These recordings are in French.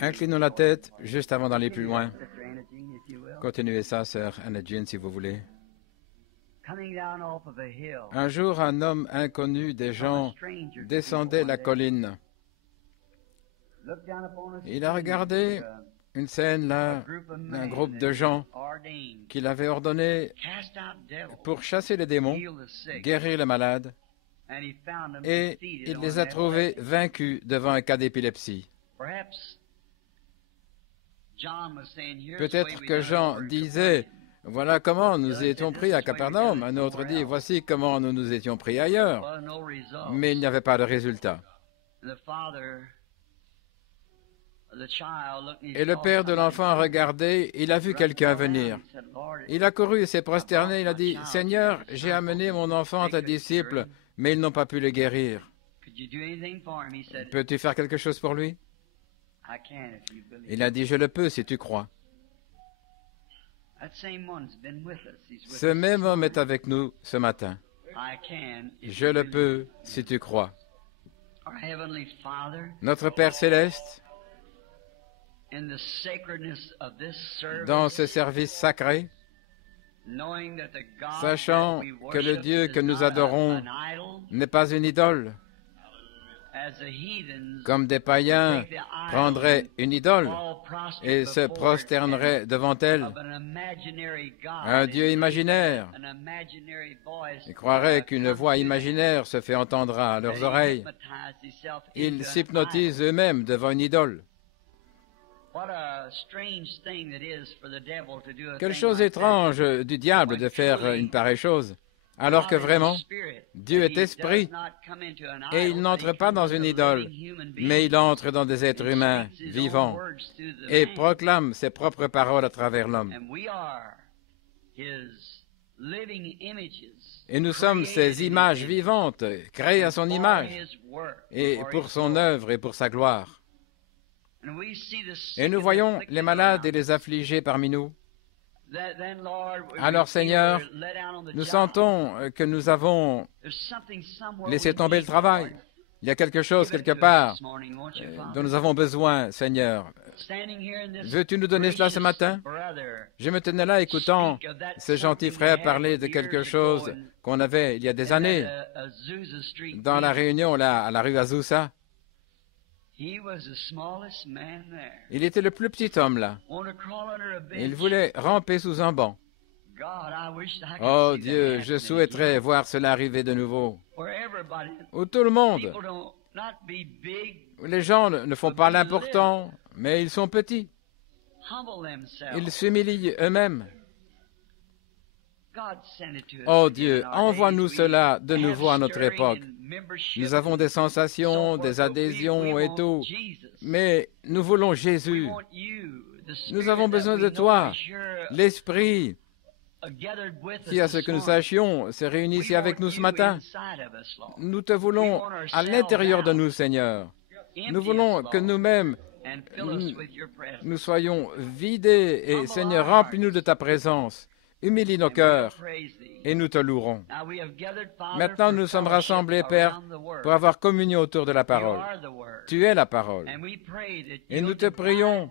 Inclinons la tête juste avant d'aller plus loin. Continuez ça, sœur Anna Jean, si vous voulez. Un jour, un homme inconnu des gens descendait la colline. Il a regardé une scène là, d'un groupe de gens qu'il avait ordonné pour chasser les démons, guérir les malades, et il les a trouvés vaincus devant un cas d'épilepsie. Peut-être que Jean disait, voilà comment nous étions pris à Capernaum. Un autre dit, voici comment nous nous étions pris ailleurs. Mais il n'y avait pas de résultat. Et le père de l'enfant a regardé, il a vu quelqu'un venir. Il a couru et s'est prosterné, il a dit, Seigneur, j'ai amené mon enfant à tes disciples, mais ils n'ont pas pu le guérir. Peux-tu faire quelque chose pour lui? Il a dit, je le peux si tu crois. Ce même homme est avec nous ce matin. Je le peux si tu crois. Notre Père céleste, dans ce service sacré, sachant que le Dieu que nous adorons n'est pas une idole, comme des païens prendraient une idole et se prosterneraient devant elle, un Dieu imaginaire, et croiraient qu'une voix imaginaire se fait entendre à leurs oreilles. Ils s'hypnotisent eux-mêmes devant une idole. Quelle chose étrange du diable de faire une pareille chose, alors que vraiment, Dieu est esprit, et il n'entre pas dans une idole, mais il entre dans des êtres humains vivants, et proclame ses propres paroles à travers l'homme. Et nous sommes ces images vivantes, créées à son image, et pour son œuvre et pour sa gloire. Et nous voyons les malades et les affligés parmi nous. Alors, Seigneur, nous sentons que nous avons laissé tomber le travail. Il y a quelque chose quelque part dont nous avons besoin, Seigneur. Veux-tu nous donner cela ce matin? Je me tenais là écoutant ce gentil frère parler de quelque chose qu'on avait il y a des années dans la réunion là, à la rue Azusa. Il était le plus petit homme là. Il voulait ramper sous un banc. Oh Dieu, je souhaiterais voir cela arriver de nouveau. Où tout le monde, les gens ne font pas l'important, mais ils sont petits. Ils s'humilient eux-mêmes. Oh Dieu, envoie-nous cela de nouveau à notre époque. Nous avons des sensations, des adhésions et tout, mais nous voulons Jésus. Nous avons besoin de toi. L'Esprit, qui, à ce que nous sachions, s'est réuni ici avec nous ce matin. Nous te voulons à l'intérieur de nous, Seigneur. Nous voulons que nous-mêmes, nous soyons vidés et, Seigneur, remplis-nous de ta présence. Humilie nos cœurs et nous te louerons. Maintenant, nous sommes rassemblés, Père, pour avoir communion autour de la parole. Tu es la parole. Et nous te prions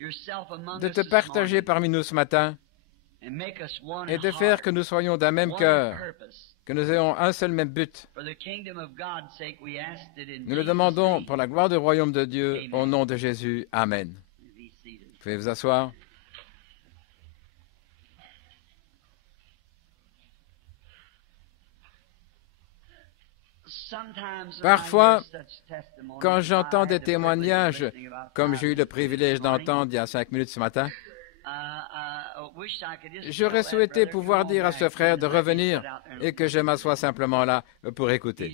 de te partager parmi nous ce matin et de faire que nous soyons d'un même cœur, que nous ayons un seul même but. Nous le demandons pour la gloire du royaume de Dieu, au nom de Jésus. Amen. Vous pouvez vous asseoir. Parfois, quand j'entends des témoignages, comme j'ai eu le privilège d'entendre il y a 5 minutes ce matin, j'aurais souhaité pouvoir dire à ce frère de revenir et que je m'assoie simplement là pour écouter.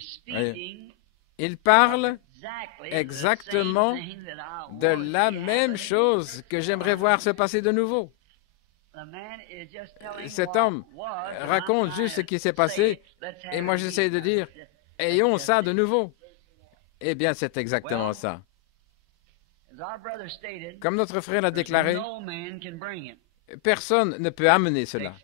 Il parle exactement de la même chose que j'aimerais voir se passer de nouveau. Cet homme raconte juste ce qui s'est passé et moi j'essaie de dire, ayons ça de nouveau. Eh bien, c'est exactement ça. Comme notre frère l'a déclaré, personne ne peut amener cela.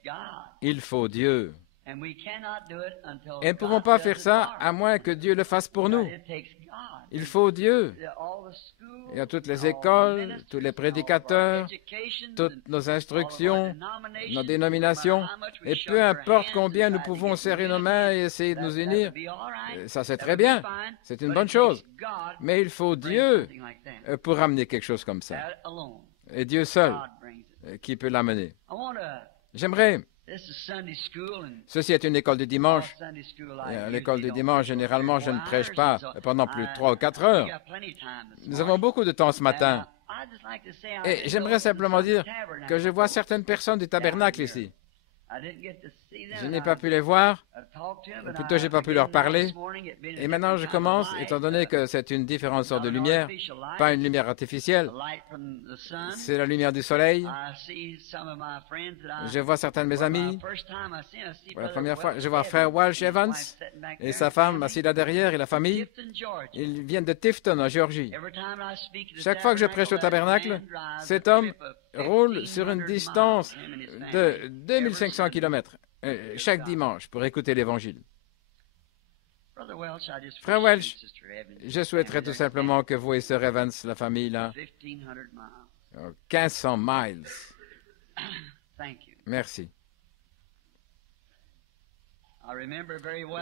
Il faut Dieu. Et nous ne pouvons pas faire ça à moins que Dieu le fasse pour nous. Il faut Dieu. Il y a toutes les écoles, tous les prédicateurs, toutes nos instructions, nos dénominations, et peu importe combien nous pouvons serrer nos mains et essayer de nous unir, ça c'est très bien, c'est une bonne chose, mais il faut Dieu pour amener quelque chose comme ça, et Dieu seul qui peut l'amener. J'aimerais... Ceci est une école du dimanche. À l'école du dimanche, généralement, je ne prêche pas pendant plus de 3 ou 4 heures. Nous avons beaucoup de temps ce matin. Et j'aimerais simplement dire que je vois certaines personnes du tabernacle ici. Je n'ai pas pu les voir, ou plutôt je n'ai pas pu leur parler. Et maintenant je commence, étant donné que c'est une différente sorte de lumière, pas une lumière artificielle, c'est la lumière du soleil. Je vois certains de mes amis. Pour la première fois, je vois frère Walsh Evans et sa femme assis là derrière et la famille. Ils viennent de Tifton, en Géorgie. Chaque fois que je prêche au tabernacle, cet homme roule sur une distance de 2500 km chaque dimanche pour écouter l'Évangile. Frère Welch, je souhaiterais tout simplement que vous et Sir Evans, la famille là, 1500 miles. Merci.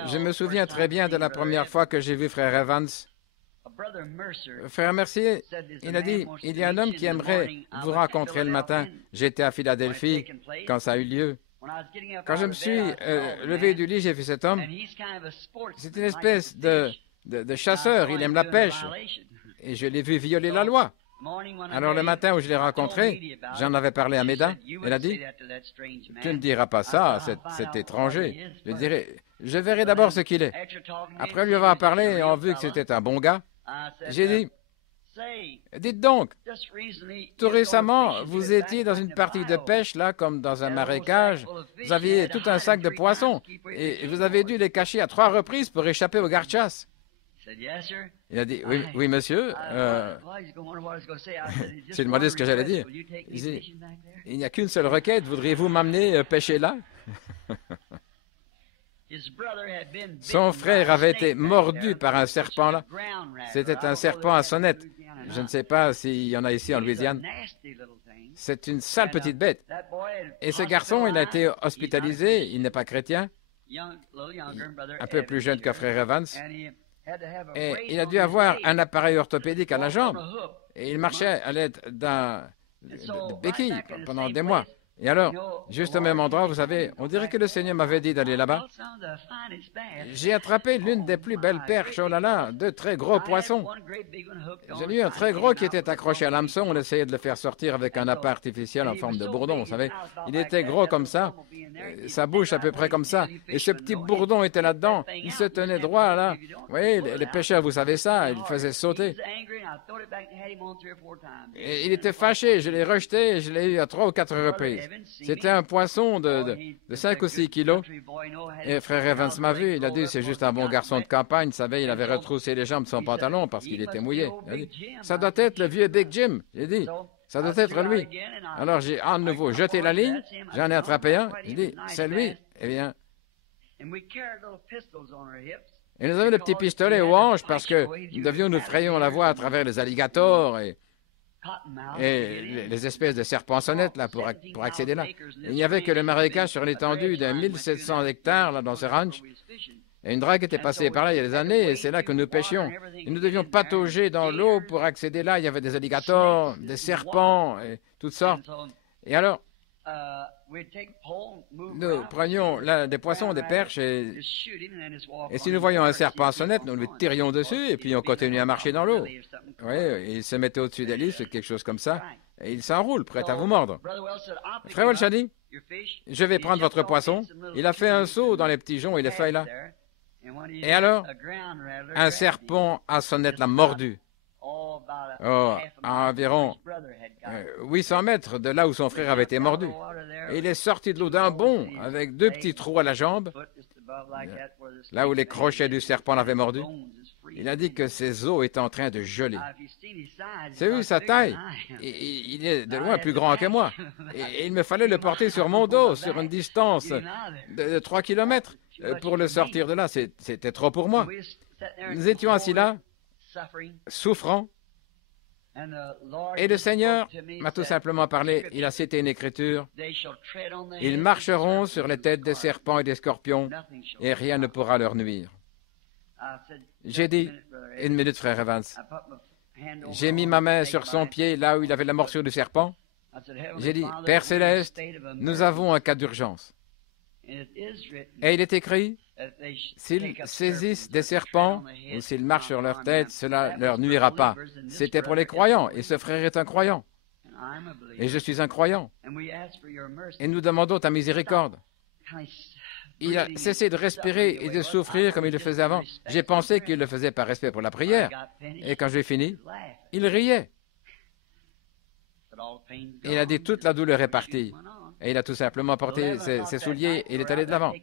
Je me souviens très bien de la première fois que j'ai vu Frère Evans. Frère Mercier, il a dit, il y a un homme qui aimerait vous rencontrer le matin. J'étais à Philadelphie quand ça a eu lieu. Quand je me suis levé du lit, j'ai vu cet homme. C'est une espèce de chasseur, il aime la pêche. Et je l'ai vu violer la loi. Alors le matin où je l'ai rencontré, j'en avais parlé à Méda. Elle a dit, tu ne diras pas ça, c'est étranger. Je dirais, je verrai d'abord ce qu'il est. Après lui avoir parlé, on a vu que c'était un bon gars. J'ai dit, dites donc, tout récemment, vous étiez dans une partie de pêche, là, comme dans un marécage. Vous aviez tout un sac de poissons et vous avez dû les cacher à 3 reprises pour échapper aux gardes-chasse. Il a dit, oui, monsieur. J'ai demandé ce que j'allais dire. Il dit, il n'y a qu'une seule requête. Voudriez-vous m'amener pêcher là? Son frère avait été mordu par un serpent là. C'était un serpent à sonnette. Je ne sais pas s'il y en a ici en Louisiane. C'est une sale petite bête. Et ce garçon, il a été hospitalisé. Il n'est pas chrétien. Un peu plus jeune que frère Evans. Et il a dû avoir un appareil orthopédique à la jambe. Et il marchait à l'aide d'un béquille pendant des mois. Et alors, juste au même endroit, vous savez, on dirait que le Seigneur m'avait dit d'aller là-bas. J'ai attrapé l'une des plus belles perches, oh là là, de très gros poissons. J'ai eu un très gros qui était accroché à l'hameçon. On essayait de le faire sortir avec un appât artificiel en forme de bourdon, vous savez. Il était gros comme ça, sa bouche à peu près comme ça. Et ce petit bourdon était là-dedans. Il se tenait droit, là. Vous voyez, les pêcheurs, vous savez ça, ils le faisaient sauter. Et il était fâché, je l'ai rejeté, je l'ai eu à 3 ou 4 reprises. C'était un poisson de 5 ou 6 kilos. Et frère Evans m'a vu, il a dit, c'est juste un bon garçon de campagne. Vous savez, il avait retroussé les jambes de son pantalon parce qu'il était mouillé. Il a dit, ça doit être le vieux Big Jim. J'ai dit, ça doit être lui. Alors j'ai à nouveau jeté la ligne, j'en ai attrapé un. J'ai dit, c'est lui. Eh bien, et nous avions le petit pistolet aux hanches parce que nous devions nous frayer la voie à travers les alligators et les espèces de serpents sonnettes là, pour accéder là. Il n'y avait que le marécage sur l'étendue de 1700 hectares là, dans ce ranch. Et une drague était passée par là il y a des années et c'est là que nous pêchions. Et nous devions patauger dans l'eau pour accéder là. Il y avait des alligators, des serpents et toutes sortes. Et alors, nous prenions là des poissons, des perches et si nous voyions un serpent à sonnette, nous le tirions dessus et puis on continuait à marcher dans l'eau. Oui, il se mettait au-dessus des lisses, quelque chose comme ça, et il s'enroule, prêt à vous mordre. Frère Welch a dit, je vais prendre votre poisson. Il a fait un saut dans les petits joncs et les feuilles là. Et alors, un serpent à sonnette l'a mordu. À environ 800 mètres de là où son frère avait été mordu. Et il est sorti de l'eau d'un bond avec 2 petits trous à la jambe, là où les crochets du serpent l'avaient mordu. Il a dit que ses os étaient en train de geler. C'est vu sa taille. Il est de loin plus grand que moi. Et il me fallait le porter sur mon dos, sur une distance de 3 kilomètres pour le sortir de là. C'était trop pour moi. Nous étions assis là. souffrant. Et le Seigneur m'a tout simplement parlé. Il a cité une écriture. Ils marcheront sur les têtes des serpents et des scorpions, et rien ne pourra leur nuire. J'ai dit, une minute, frère Evans. J'ai mis ma main sur son pied, là où il avait la morsure du serpent. J'ai dit, Père Céleste, nous avons un cas d'urgence. Et il est écrit, s'ils saisissent des serpents ou s'ils marchent sur leur tête, cela ne leur nuira pas. C'était pour les croyants, et ce frère est un croyant. Et je suis un croyant. Et nous demandons ta miséricorde. Il a cessé de respirer et de souffrir comme il le faisait avant. J'ai pensé qu'il le faisait par respect pour la prière. Et quand j'ai fini, il riait. Et il a dit, toute la douleur est partie. Et il a tout simplement porté ses souliers et il est allé de l'avant.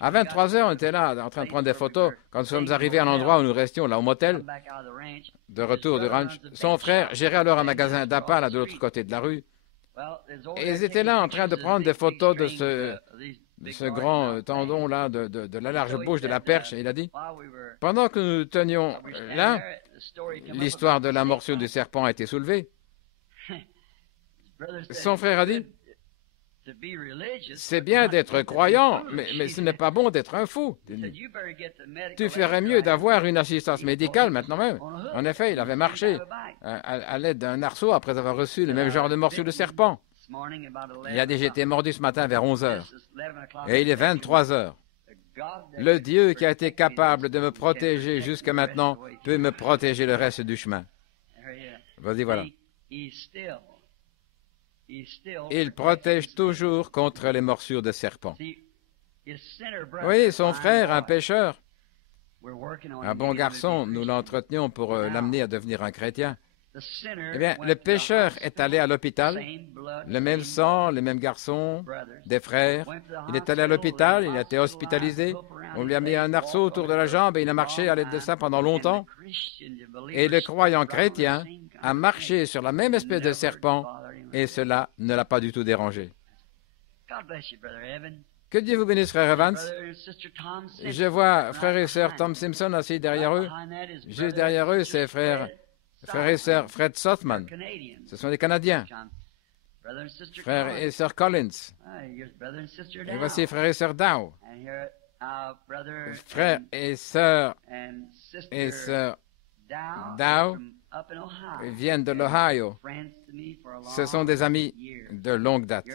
À 23 heures, on était là en train de prendre des photos. Quand nous sommes arrivés à l'endroit où nous restions, là au motel, de retour du ranch, son frère gérait alors un magasin d'appât là de l'autre côté de la rue. Et ils étaient là en train de prendre des photos de ce grand tendon là, de la large bouche de la perche. Et il a dit, pendant que nous tenions là, l'histoire de la morsure du serpent a été soulevée. Son frère a dit, c'est bien d'être croyant, mais ce n'est pas bon d'être un fou. Tu ferais mieux d'avoir une assistance médicale maintenant même. En effet, il avait marché à l'aide d'un arceau après avoir reçu le même genre de morsure de serpent. Il a dit, j'ai été mordu ce matin vers 11 heures. Et il est 23 heures. Le Dieu qui a été capable de me protéger jusqu'à maintenant peut me protéger le reste du chemin. Vas-y, voilà. Il protège toujours contre les morsures de serpents. Oui, son frère, un pécheur, un bon garçon, nous l'entretenions pour l'amener à devenir un chrétien. Eh bien, le pécheur est allé à l'hôpital, le même sang, les mêmes garçons, des frères. Il est allé à l'hôpital, il a été hospitalisé. On lui a mis un arceau autour de la jambe et il a marché à l'aide de ça pendant longtemps. Et le croyant chrétien a marché sur la même espèce de serpent et cela ne l'a pas du tout dérangé. Que Dieu vous bénisse, frère Evans. Je vois frère et sœur Tom Simpson assis derrière eux. Juste derrière eux, c'est frère et sœur Fred Sothman. Ce sont des Canadiens. Frère et sœur Collins. Et voici frère et sœur Dow. Frère et sœur Dow viennent de l'Ohio. Ce sont des amis de longue date.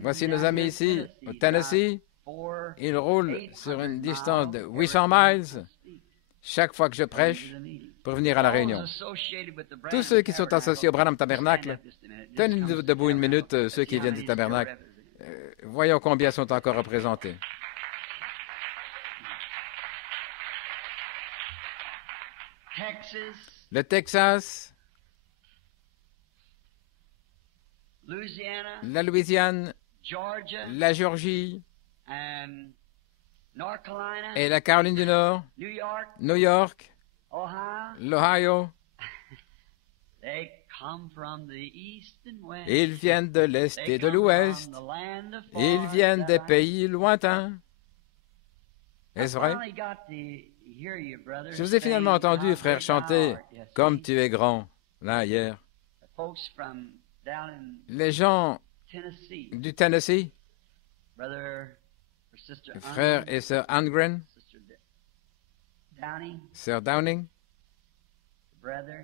Voici nos amis ici, au Tennessee. Ils roulent sur une distance de 800 miles chaque fois que je prêche pour venir à la réunion. Tous ceux qui sont associés au Branham Tabernacle, tenez-nous debout une minute, ceux qui viennent du Tabernacle. Voyons combien sont encore représentés. Le Texas, la Louisiane, la Géorgie et la Caroline du Nord, New York, l'Ohio. Ils viennent de l'Est et de l'Ouest. Ils viennent des pays lointains. Est-ce vrai? Je vous ai finalement entendu, frère, chanter « Comme tu es grand », là, hier. Les gens du Tennessee, frère et sœur Angren, sœur Downing,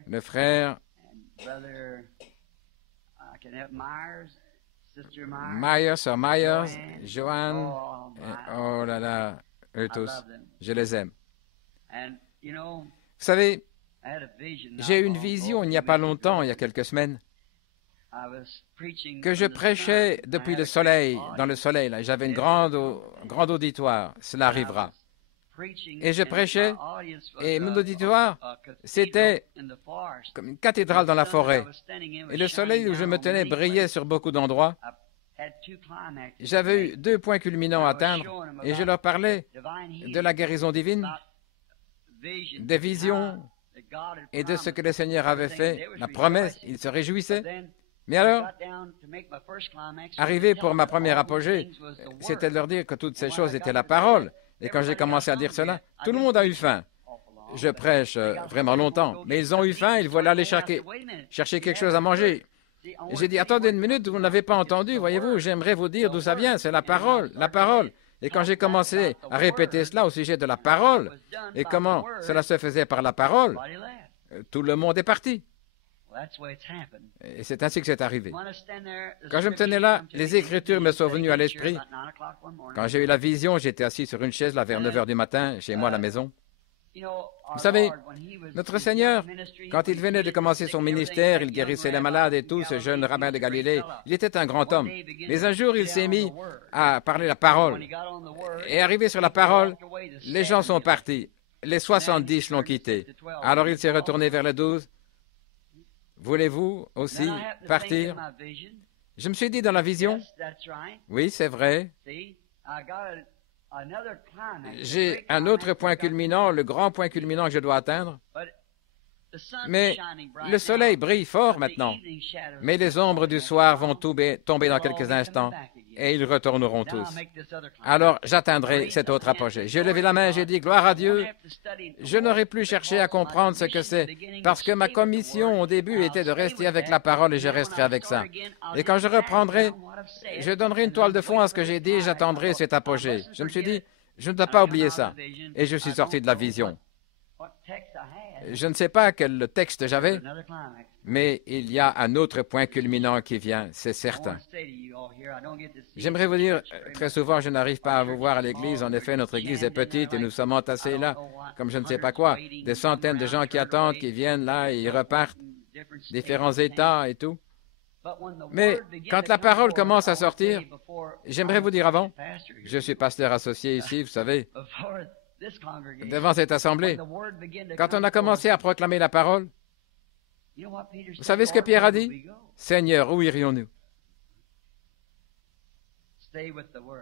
le frère Myers, sœur Myers, Joanne, oh là là, eux tous, je les aime. Vous savez, j'ai eu une vision il n'y a pas longtemps, il y a quelques semaines, que je prêchais depuis le soleil, dans le soleil, là. J'avais une grande auditoire, cela arrivera. Et je prêchais, et mon auditoire, c'était comme une cathédrale dans la forêt. Et le soleil où je me tenais brillait sur beaucoup d'endroits. J'avais eu 2 points culminants à atteindre, et je leur parlais de la guérison divine, des visions, et de ce que le Seigneur avait fait, la promesse, ils se réjouissaient. Mais alors, arrivé pour ma première apogée, c'était de leur dire que toutes ces choses étaient la parole. Et quand j'ai commencé à dire cela, tout le monde a eu faim. je prêche vraiment longtemps. Mais ils ont eu faim, ils veulent aller chercher quelque chose à manger. J'ai dit, attendez une minute, vous n'avez pas entendu, voyez-vous, j'aimerais vous dire d'où ça vient, c'est la parole, la parole. Et quand j'ai commencé à répéter cela au sujet de la parole, et comment cela se faisait par la parole, tout le monde est parti. Et c'est ainsi que c'est arrivé. Quand je me tenais là, les Écritures me sont venues à l'esprit. Quand j'ai eu la vision, j'étais assis sur une chaise là vers 9 heures du matin, chez moi à la maison. Vous savez, notre Seigneur, quand il venait de commencer son ministère, il guérissait les malades et tout, ce jeune rabbin de Galilée, il était un grand homme. Mais un jour, il s'est mis à parler la parole. Et arrivé sur la parole, les gens sont partis. Les 70 l'ont quitté. Alors il s'est retourné vers les 12. Voulez-vous aussi partir? Je me suis dit dans la vision, oui, c'est vrai. J'ai un autre point culminant, le grand point culminant que je dois atteindre. Mais le soleil brille fort maintenant. Mais les ombres du soir vont tomber dans quelques instants et ils retourneront tous. Alors j'atteindrai cet autre apogée. J'ai levé la main et j'ai dit, gloire à Dieu, je n'aurai plus cherché à comprendre ce que c'est, parce que ma commission au début était de rester avec la parole et je resterai avec ça. Et quand je reprendrai, je donnerai une toile de fond à ce que j'ai dit et j'attendrai cet apogée. Je me suis dit, je ne dois pas oublier ça. Et je suis sorti de la vision. Je ne sais pas quel texte j'avais, mais il y a un autre point culminant qui vient, c'est certain. J'aimerais vous dire, très souvent, je n'arrive pas à vous voir à l'église. En effet, notre église est petite et nous sommes entassés là, comme je ne sais pas quoi. Des centaines de gens qui attendent, qui viennent là et ils repartent, différents États et tout. Mais quand la parole commence à sortir, j'aimerais vous dire avant, je suis pasteur associé ici, vous savez, devant cette assemblée, quand on a commencé à proclamer la parole, vous savez ce que Pierre a dit? Seigneur, où irions-nous?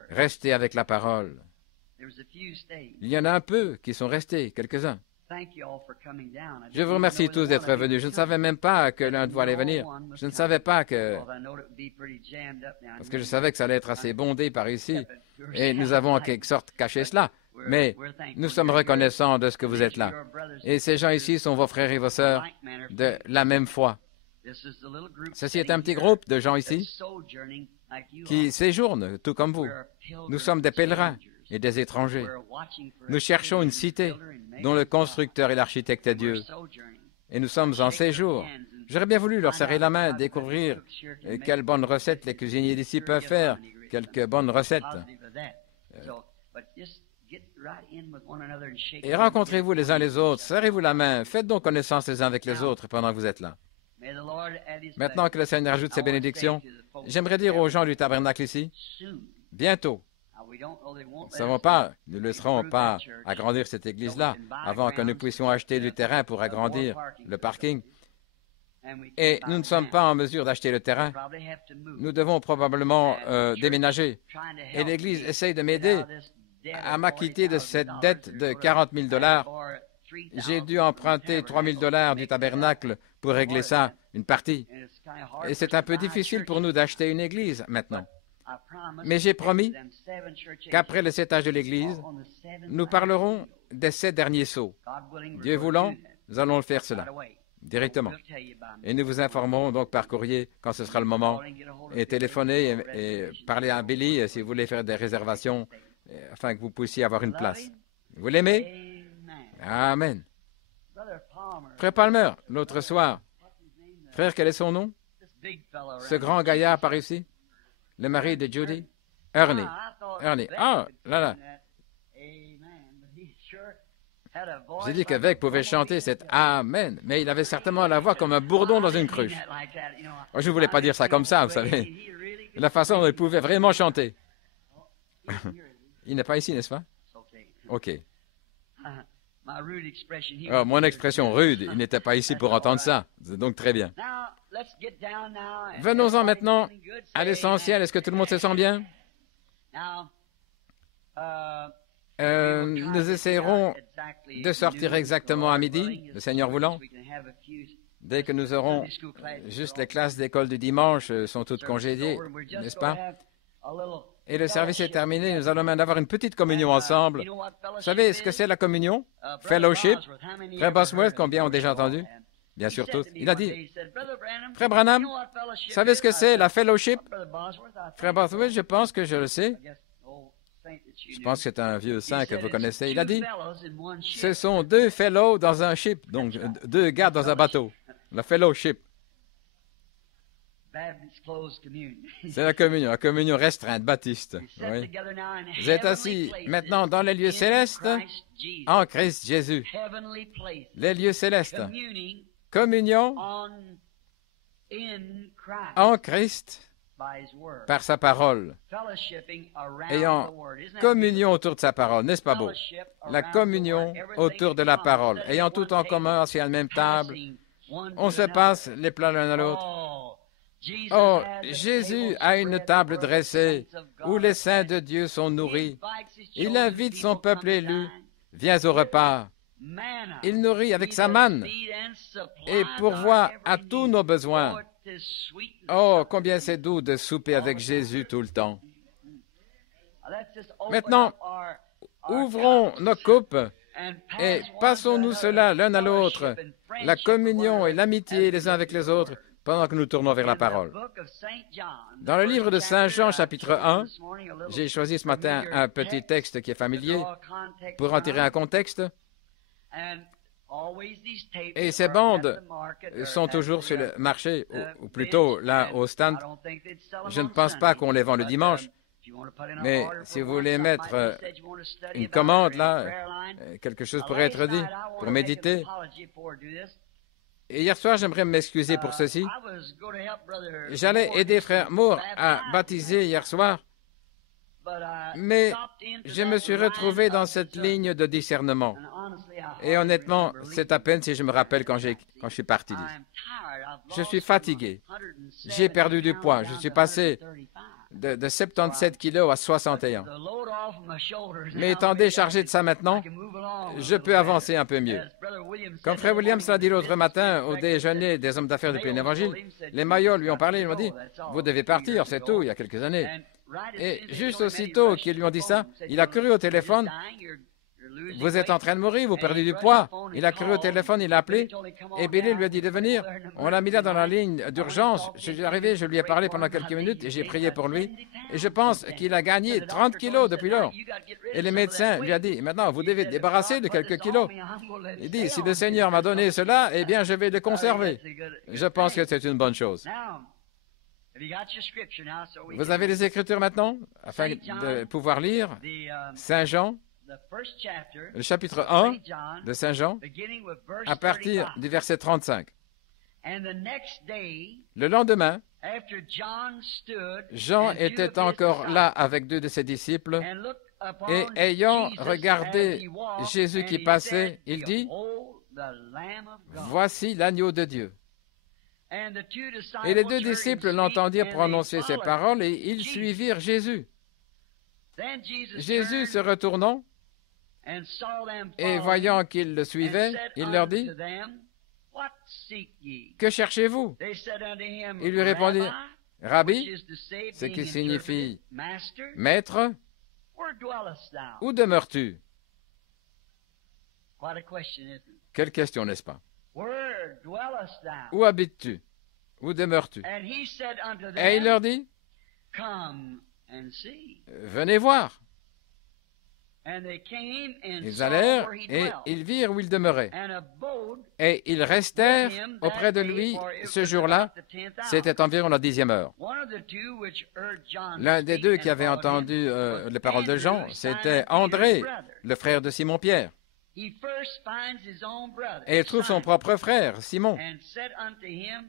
Restez avec la parole. Il y en a un peu qui sont restés, quelques-uns. Je vous remercie tous d'être venus. Je ne savais même pas que l'un de vous allait venir. Je ne savais pas que... Parce que je savais que ça allait être assez bondé par ici. Et nous avons en quelque sorte caché cela. Mais nous sommes reconnaissants de ce que vous êtes là. Et ces gens ici sont vos frères et vos sœurs de la même foi. Ceci est un petit groupe de gens ici qui séjournent, tout comme vous. Nous sommes des pèlerins et des étrangers. Nous cherchons une cité dont le constructeur et l'architecte est Dieu. Et nous sommes en séjour. J'aurais bien voulu leur serrer la main, découvrir quelles bonnes recettes les cuisiniers d'ici peuvent faire, quelques bonnes recettes. Et rencontrez-vous les uns les autres, serrez-vous la main, faites donc connaissance les uns avec les autres pendant que vous êtes là. Maintenant que le Seigneur ajoute ses bénédictions, j'aimerais dire aux gens du tabernacle ici, bientôt, nous ne savons pas, nous ne laisserons pas agrandir cette église-là avant que nous puissions acheter du terrain pour agrandir le parking. Et nous ne sommes pas en mesure d'acheter le terrain. Nous devons probablement déménager. Et l'Église essaye de m'aider à m'acquitter de cette dette de 40 000 $. J'ai dû emprunter 3 000 $ du tabernacle pour régler ça, une partie. Et c'est un peu difficile pour nous d'acheter une église maintenant. Mais j'ai promis qu'après le 7 âges de l'église, nous parlerons des 7 derniers sceaux. Dieu voulant, nous allons le faire cela directement. Et nous vous informerons donc par courrier quand ce sera le moment. Et téléphonez et parlez à Billy si vous voulez faire des réservations afin que vous puissiez avoir une place. Vous l'aimez? Amen. Frère Palmer, l'autre soir, frère, quel est son nom? Ce grand gaillard par ici, le mari de Judy? Ernie. Ernie. Ah, là, là. J'ai dit qu'avec pouvait chanter cet Amen, mais il avait certainement la voix comme un bourdon dans une cruche. Oh, je ne voulais pas dire ça comme ça, vous savez. La façon dont il pouvait vraiment chanter. Il n'est pas ici, n'est-ce pas? OK. Oh, mon expression rude, il n'était pas ici pour entendre ça. C'est donc très bien. Venons-en maintenant à l'essentiel. Est-ce que tout le monde se sent bien? Nous essayerons de sortir exactement à midi, le Seigneur voulant. Dès que nous aurons juste les classes d'école du dimanche sont toutes congédiées, n'est-ce pas? Et le service est terminé. Nous allons maintenant avoir une petite communion ensemble. Vous savez ce que c'est la communion? Fellowship. Frère Bosworth, combien ont déjà entendu? Bien sûr tous. Il a dit, Frère Branham, vous savez ce que c'est la fellowship? Frère Bosworth, je pense que je le sais. Je pense que c'est un vieux saint que vous connaissez. Il a dit, ce sont deux fellows dans un ship, donc deux gars dans un bateau. La fellowship. C'est la communion restreinte, baptiste. Oui. Vous êtes assis maintenant dans les lieux célestes en Christ Jésus. Les lieux célestes. Communion en Christ par sa parole. Ayant communion autour de sa parole, n'est-ce pas beau? La communion autour de la parole. Ayant tout en commun, assis à la même table, on se passe les plats l'un à l'autre. Oh, Jésus a une table dressée où les saints de Dieu sont nourris. Il invite son peuple élu. Viens au repas. Il nourrit avec sa manne et pourvoit à tous nos besoins. Oh, combien c'est doux de souper avec Jésus tout le temps. Maintenant, ouvrons nos coupes et passons-nous cela l'un à l'autre, la communion et l'amitié les uns avec les autres, pendant que nous tournons vers la parole. Dans le livre de Saint Jean, chapitre 1, j'ai choisi ce matin un petit texte qui est familier pour en tirer un contexte. Et ces bandes sont toujours sur le marché, ou plutôt là au stand. Je ne pense pas qu'on les vend le dimanche, mais si vous voulez mettre une commande là, quelque chose pourrait être dit pour méditer. Et hier soir, j'aimerais m'excuser pour ceci. J'allais aider Frère Moore à baptiser hier soir, mais je me suis retrouvé dans cette ligne de discernement. Et honnêtement, c'est à peine si je me rappelle quand je suis parti. Je suis fatigué. J'ai perdu du poids. Je suis passé de 77 kilos à 61. Mais étant déchargé de ça maintenant, je peux avancer un peu mieux. Comme Frère Williams l'a dit l'autre matin au déjeuner des hommes d'affaires du plein évangile, les Mayos lui ont parlé, ils m'ont dit, vous devez partir, c'est tout, il y a quelques années. Et juste aussitôt qu'ils lui ont dit ça, il a couru au téléphone. Vous êtes en train de mourir, vous perdez du poids. Il a couru au téléphone, il a appelé, et Billy lui a dit de venir. On l'a mis là dans la ligne d'urgence. Je suis arrivé, je lui ai parlé pendant quelques minutes, et j'ai prié pour lui. Et je pense qu'il a gagné 30 kilos depuis lors. Et le médecin lui a dit, maintenant, vous devez débarrasser de quelques kilos. Il dit, si le Seigneur m'a donné cela, eh bien, je vais le conserver. Je pense que c'est une bonne chose. Vous avez les Écritures maintenant, afin de pouvoir lire Saint Jean, le chapitre 1 de Saint Jean, à partir du verset 35. Le lendemain, Jean était encore là avec deux de ses disciples, et ayant regardé Jésus qui passait, il dit, « Voici l'agneau de Dieu. » Et les deux disciples l'entendirent prononcer ces paroles, et ils suivirent Jésus. Jésus se retournant, et voyant qu'ils le suivaient, il leur dit, « Que cherchez-vous? » Ils lui répondirent, « Rabbi, ce qui signifie « Maître, où demeures-tu? » Quelle question, n'est-ce pas? Où habites-tu? Où demeures-tu? Et il leur dit, venez voir. Ils allèrent et ils virent où il demeurait. Et ils restèrent auprès de lui ce jour-là. C'était environ la 10e heure. L'un des deux qui avait entendu les paroles de Jean, c'était André, le frère de Simon-Pierre. Et il trouve son propre frère, Simon.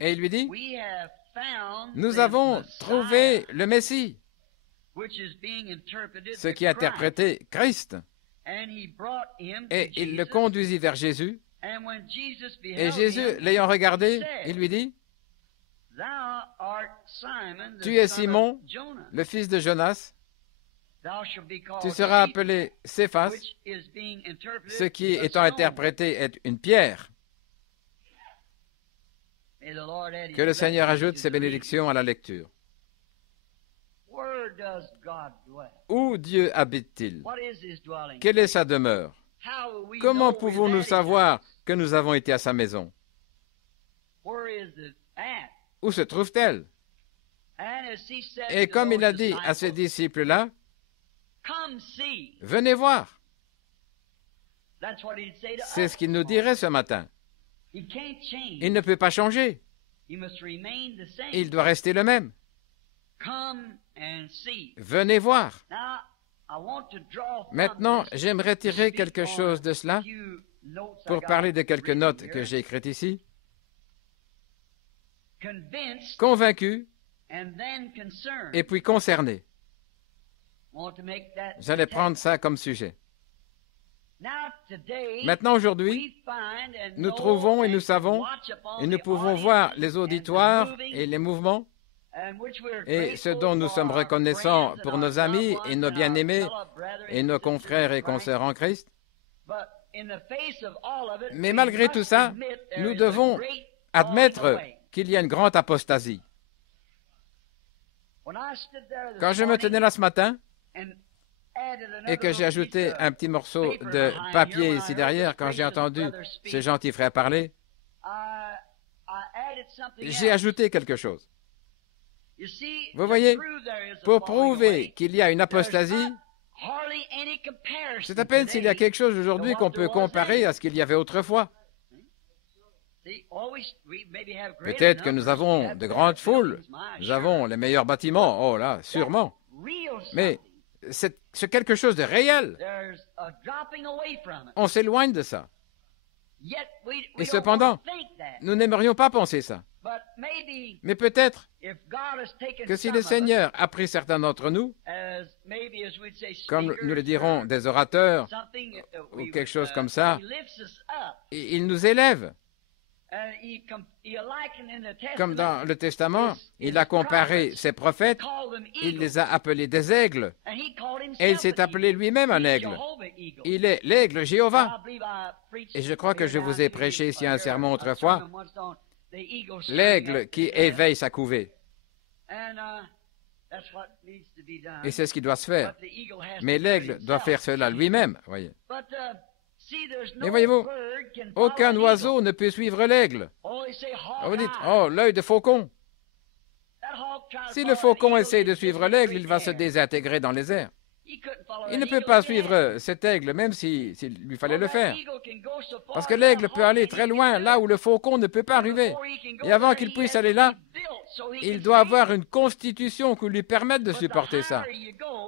Et il lui dit, nous avons trouvé le Messie, ce qui est interprété Christ. Et il le conduisit vers Jésus. Et Jésus, l'ayant regardé, il lui dit, tu es Simon, le fils de Jonas. Tu seras appelé Céphas, ce qui, étant interprété, est une pierre. Que le Seigneur ajoute ses bénédictions à la lecture. Où Dieu habite-t-il? Quelle est sa demeure? Comment pouvons-nous savoir que nous avons été à sa maison? Où se trouve-t-elle? Et comme il a dit à ses disciples-là, venez voir. C'est ce qu'il nous dirait ce matin. Il ne peut pas changer. Il doit rester le même. Venez voir. Maintenant, j'aimerais tirer quelque chose de cela pour parler de quelques notes que j'ai écrites ici. Convaincu et puis concerné. J'allais prendre ça comme sujet. Maintenant, aujourd'hui, nous trouvons et nous savons et nous pouvons voir les auditoires et les mouvements et ce dont nous sommes reconnaissants pour nos amis et nos bien-aimés et nos confrères et consoeurs en Christ. Mais malgré tout ça, nous devons admettre qu'il y a une grande apostasie. Quand je me tenais là ce matin et que j'ai ajouté un petit morceau de papier ici derrière, quand j'ai entendu ce gentil frère parler, j'ai ajouté quelque chose. Vous voyez, pour prouver qu'il y a une apostasie, c'est à peine s'il y a quelque chose aujourd'hui qu'on peut comparer à ce qu'il y avait autrefois. Peut-être que nous avons de grandes foules, nous avons les meilleurs bâtiments, oh là, sûrement. Mais c'est quelque chose de réel. On s'éloigne de ça. Et cependant, nous n'aimerions pas penser ça. Mais peut-être que si le Seigneur a pris certains d'entre nous, comme nous le dirons, des orateurs ou quelque chose comme ça, il nous élève. Comme dans le Testament, il a comparé ses prophètes, il les a appelés des aigles, et il s'est appelé lui-même un aigle. Il est l'aigle Jéhovah. Et je crois que je vous ai prêché ici un sermon autrefois, l'aigle qui éveille sa couvée. Et c'est ce qui doit se faire. Mais l'aigle doit faire cela lui-même, voyez. Mais voyez-vous, aucun oiseau ne peut suivre l'aigle. Vous dites, oh, l'œil de faucon. Si le faucon essaye de suivre l'aigle, il va se désintégrer dans les airs. Il ne peut pas suivre cet aigle, même s'il lui fallait le faire. Parce que l'aigle peut aller très loin, là où le faucon ne peut pas arriver. Et avant qu'il puisse aller là, il doit avoir une constitution qui lui permette de supporter ça.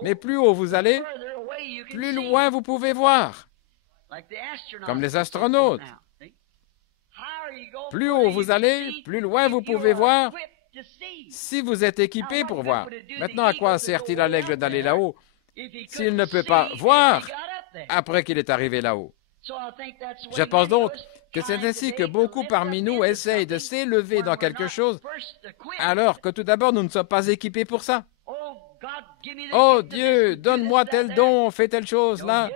Mais plus haut vous allez, plus loin vous pouvez voir. Comme les astronautes. Plus haut vous allez, plus loin vous pouvez voir si vous êtes équipé pour voir. Maintenant, à quoi sert-il à l'aigle d'aller là-haut s'il ne peut pas voir après qu'il est arrivé là-haut? Je pense donc que c'est ainsi que beaucoup parmi nous essayent de s'élever dans quelque chose alors que tout d'abord nous ne sommes pas équipés pour ça. Oh Dieu, donne-moi tel don, fais telle chose là.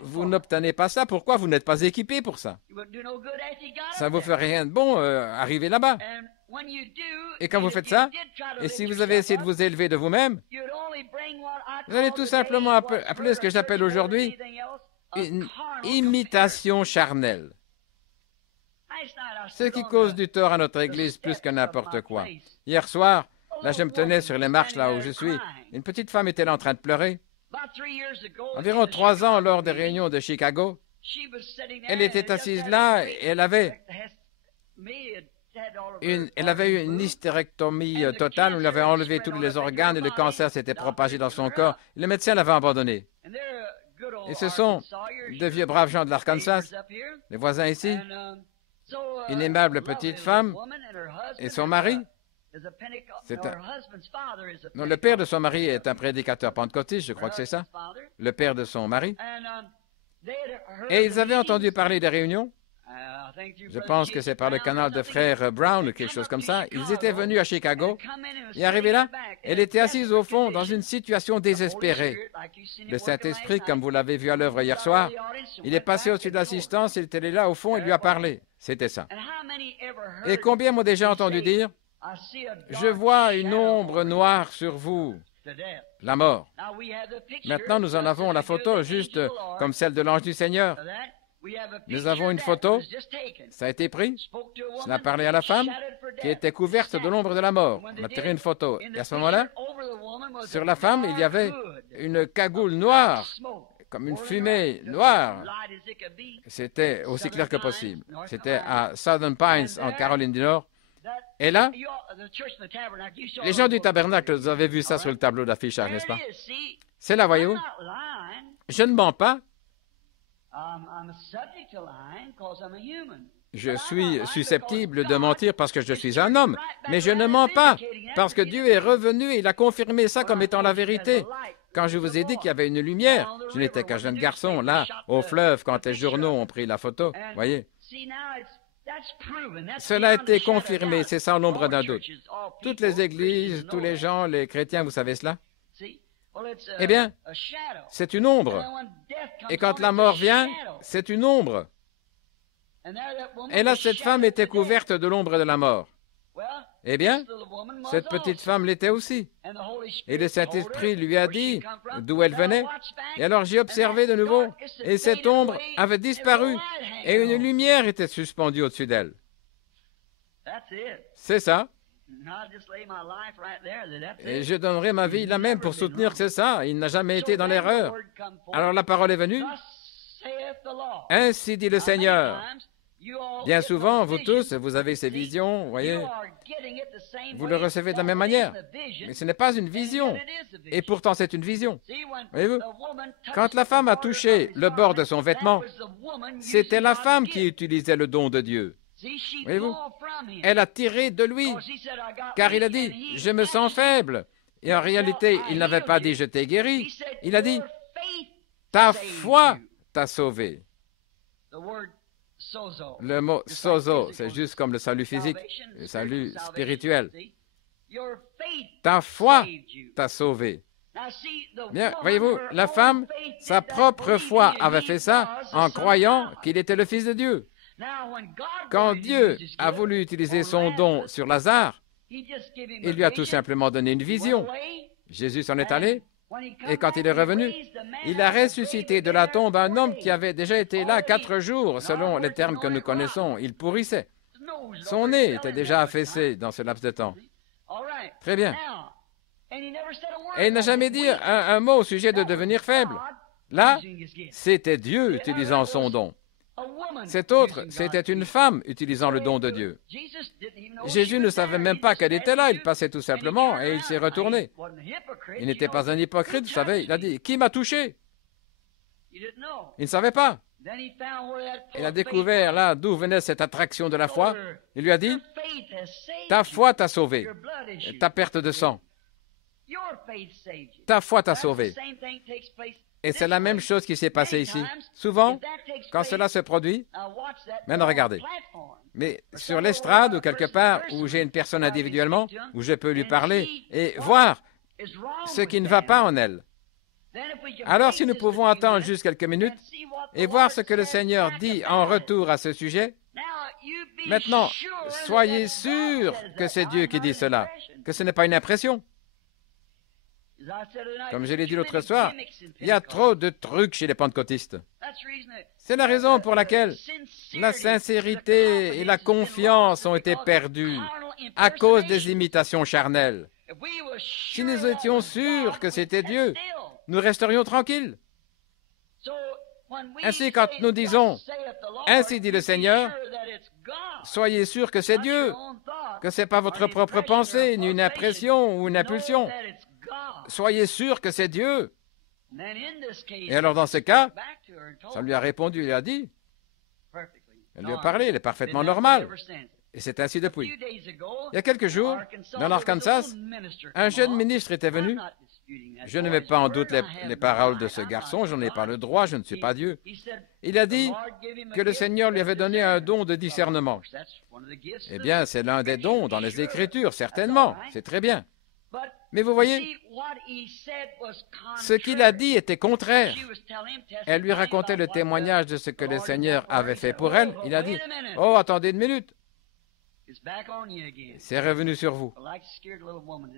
Vous n'obtenez pas ça, pourquoi vous n'êtes pas équipé pour ça? Ça ne vous fait rien de bon, arriver là-bas. Et quand vous faites ça, et si vous avez essayé de vous élever de vous-même, vous allez tout simplement appeler ce que j'appelle aujourd'hui une imitation charnelle. Ce qui cause du tort à notre Église plus que n'importe quoi. Hier soir, là je me tenais sur les marches là où je suis, une petite femme était là en train de pleurer. Environ 3 ans lors des réunions de Chicago, elle était assise là et elle avait eu une hystérectomie totale, on lui avait enlevé tous les organes et le cancer s'était propagé dans son corps. Le médecin l'avait abandonné. Et ce sont de vieux braves gens de l'Arkansas, les voisins ici, une aimable petite femme et son mari. Non, le père de son mari est un prédicateur pentecôtiste, je crois que c'est ça. Le père de son mari. Et ils avaient entendu parler des réunions. Je pense que c'est par le canal de frère Brown ou quelque chose comme ça. Ils étaient venus à Chicago et arrivés là, elle était assise au fond dans une situation désespérée. Le Saint-Esprit, comme vous l'avez vu à l'œuvre hier soir, il est passé au-dessus de l'assistance, il était là au fond et lui a parlé. C'était ça. Et combien m'ont déjà entendu dire, Je vois une ombre noire sur vous, la mort. Maintenant, nous en avons la photo, juste comme celle de l'ange du Seigneur. Nous avons une photo, ça a été pris, ça a parlé à la femme qui était couverte de l'ombre de la mort. On a tiré une photo. Et à ce moment-là, sur la femme, il y avait une cagoule noire, comme une fumée noire. C'était aussi clair que possible. C'était à Southern Pines, en Caroline du Nord. Et là, les gens du tabernacle, vous avez vu ça sur le tableau d'affichage, n'est-ce pas? C'est là, voyez-vous. Je ne mens pas. Je suis susceptible de mentir parce que je suis un homme, mais je ne mens pas parce que Dieu est revenu et il a confirmé ça comme étant la vérité. Quand je vous ai dit qu'il y avait une lumière, je n'étais qu'un jeune garçon, là, au fleuve, quand les journaux ont pris la photo, voyez. Cela a été confirmé, c'est sans l'ombre d'un doute. Toutes les églises, tous les gens, les chrétiens, vous savez cela? Eh bien, c'est une ombre. Et quand la mort vient, c'est une ombre. Et là, cette femme était couverte de l'ombre de la mort. Eh bien, cette petite femme l'était aussi. Et le Saint-Esprit lui a dit d'où elle venait. Et alors j'ai observé de nouveau, et cette ombre avait disparu, et une lumière était suspendue au-dessus d'elle. C'est ça. Et je donnerai ma vie là même pour soutenir que c'est ça. Il n'a jamais été dans l'erreur. Alors la parole est venue. Ainsi dit le Seigneur. Bien souvent, vous tous, vous avez ces visions, vous voyez, vous le recevez de la même manière. Mais ce n'est pas une vision. Et pourtant, c'est une vision. Voyez-vous, quand la femme a touché le bord de son vêtement, c'était la femme qui utilisait le don de Dieu. Voyez-vous, elle a tiré de lui, car il a dit, je me sens faible. Et en réalité, il n'avait pas dit, je t'ai guéri. Il a dit, ta foi t'a sauvé. Le mot sozo, c'est juste comme le salut physique, le salut spirituel. Ta foi t'a sauvé. Bien, voyez-vous, la femme, sa propre foi avait fait ça en croyant qu'il était le Fils de Dieu. Quand Dieu a voulu utiliser son don sur Lazare, il lui a tout simplement donné une vision. Jésus s'en est allé. Et quand il est revenu, il a ressuscité de la tombe un homme qui avait déjà été là 4 jours, selon les termes que nous connaissons. Il pourrissait. Son nez était déjà affaissé dans ce laps de temps. Très bien. Et il n'a jamais dit un mot au sujet de devenir faible. Là, c'était Dieu utilisant son don. Cette autre, c'était une femme utilisant le don de Dieu. Jésus ne savait même pas qu'elle était là, il passait tout simplement et il s'est retourné. Il n'était pas un hypocrite, vous savez, il a dit, qui m'a touché? Il ne savait pas. Il a découvert là d'où venait cette attraction de la foi. Il lui a dit, ta foi t'a sauvé, ta perte de sang. Ta foi t'a sauvé. Et c'est la même chose qui s'est passée ici. Souvent, quand cela se produit, maintenant regardez, mais sur l'estrade ou quelque part où j'ai une personne individuellement, où je peux lui parler et voir ce qui ne va pas en elle. Alors si nous pouvons attendre juste quelques minutes et voir ce que le Seigneur dit en retour à ce sujet, maintenant, soyez sûrs que c'est Dieu qui dit cela, que ce n'est pas une impression. Comme je l'ai dit l'autre soir, il y a trop de trucs chez les pentecôtistes. C'est la raison pour laquelle la sincérité et la confiance ont été perdues à cause des imitations charnelles. Si nous étions sûrs que c'était Dieu, nous resterions tranquilles. Ainsi, quand nous disons « Ainsi dit le Seigneur », soyez sûrs que c'est Dieu, que ce n'est pas votre propre pensée, ni une impression ou une impulsion. Soyez sûr que c'est Dieu. Et alors, dans ce cas, ça lui a répondu, il a dit, elle lui a parlé, il est parfaitement normal. Et c'est ainsi depuis. Il y a quelques jours, dans l'Arkansas, un jeune ministre était venu. Je ne mets pas en doute les paroles de ce garçon, je n'en ai pas le droit, je ne suis pas Dieu. Il a dit que le Seigneur lui avait donné un don de discernement. Eh bien, c'est l'un des dons dans les Écritures, certainement, c'est très bien. Mais vous voyez, ce qu'il a dit était contraire. Elle lui racontait le témoignage de ce que le Seigneur avait fait pour elle. Il a dit, « Oh, attendez une minute. C'est revenu sur vous.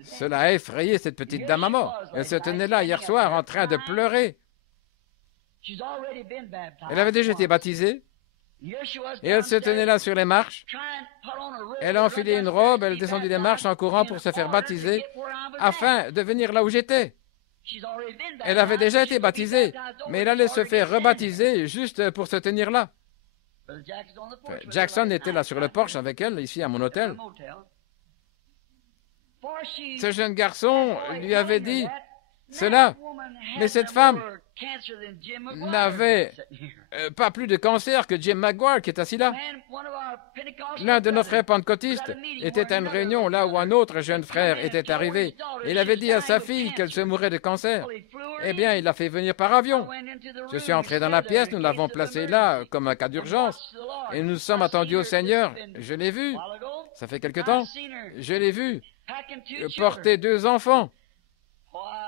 Cela a effrayé cette petite dame à mort. Elle se tenait là hier soir en train de pleurer. Elle avait déjà été baptisée. Et elle se tenait là sur les marches. Elle a enfilé une robe, elle descendit les marches en courant pour se faire baptiser afin de venir là où j'étais. Elle avait déjà été baptisée, mais elle allait se faire rebaptiser juste pour se tenir là. Jackson était là sur le porche avec elle, ici à mon hôtel. Ce jeune garçon lui avait dit cela, mais cette femme n'avait pas plus de cancer que Jim McGuire qui est assis là. L'un de nos frères pentecôtistes était à une réunion là où un autre jeune frère était arrivé. Il avait dit à sa fille qu'elle se mourait de cancer. Eh bien, il l'a fait venir par avion. Je suis entré dans la pièce, nous l'avons placé là comme un cas d'urgence. Et nous sommes attendus au Seigneur. Je l'ai vu. Ça fait quelque temps. Je l'ai vu porter 2 enfants.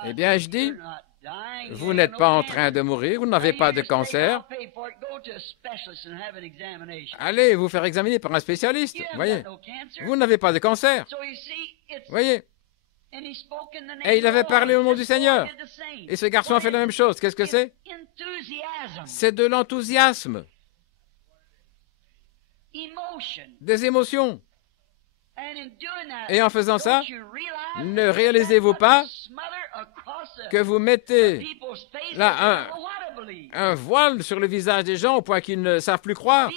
Eh bien, je dis, vous n'êtes pas en train de mourir, vous n'avez pas de cancer. Allez vous faire examiner par un spécialiste. Voyez, vous n'avez pas de cancer. Voyez. Et il avait parlé au nom du Seigneur. Et ce garçon a fait la même chose. Qu'est-ce que c'est? C'est de l'enthousiasme. Des émotions. Et en faisant ça, ne réalisez-vous pas que vous mettez là un voile sur le visage des gens au point qu'ils ne savent plus croire?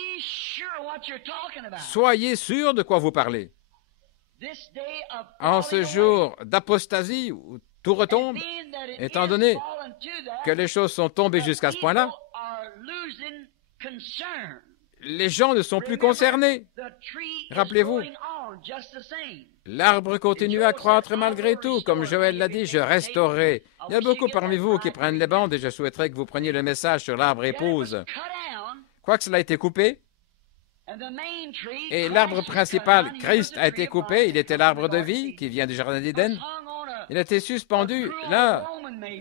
Soyez sûr de quoi vous parlez. En ce jour d'apostasie où tout retombe, étant donné que les choses sont tombées jusqu'à ce point-là, les gens ne sont plus concernés. Rappelez-vous, l'arbre continue à croître malgré tout. Comme Joël l'a dit, je restaurerai. Il y a beaucoup parmi vous qui prennent les bandes et je souhaiterais que vous preniez le message sur l'arbre épouse. Quoique cela ait été coupé, et l'arbre principal, Christ, a été coupé, il était l'arbre de vie qui vient du jardin d'Éden. Il a été suspendu là,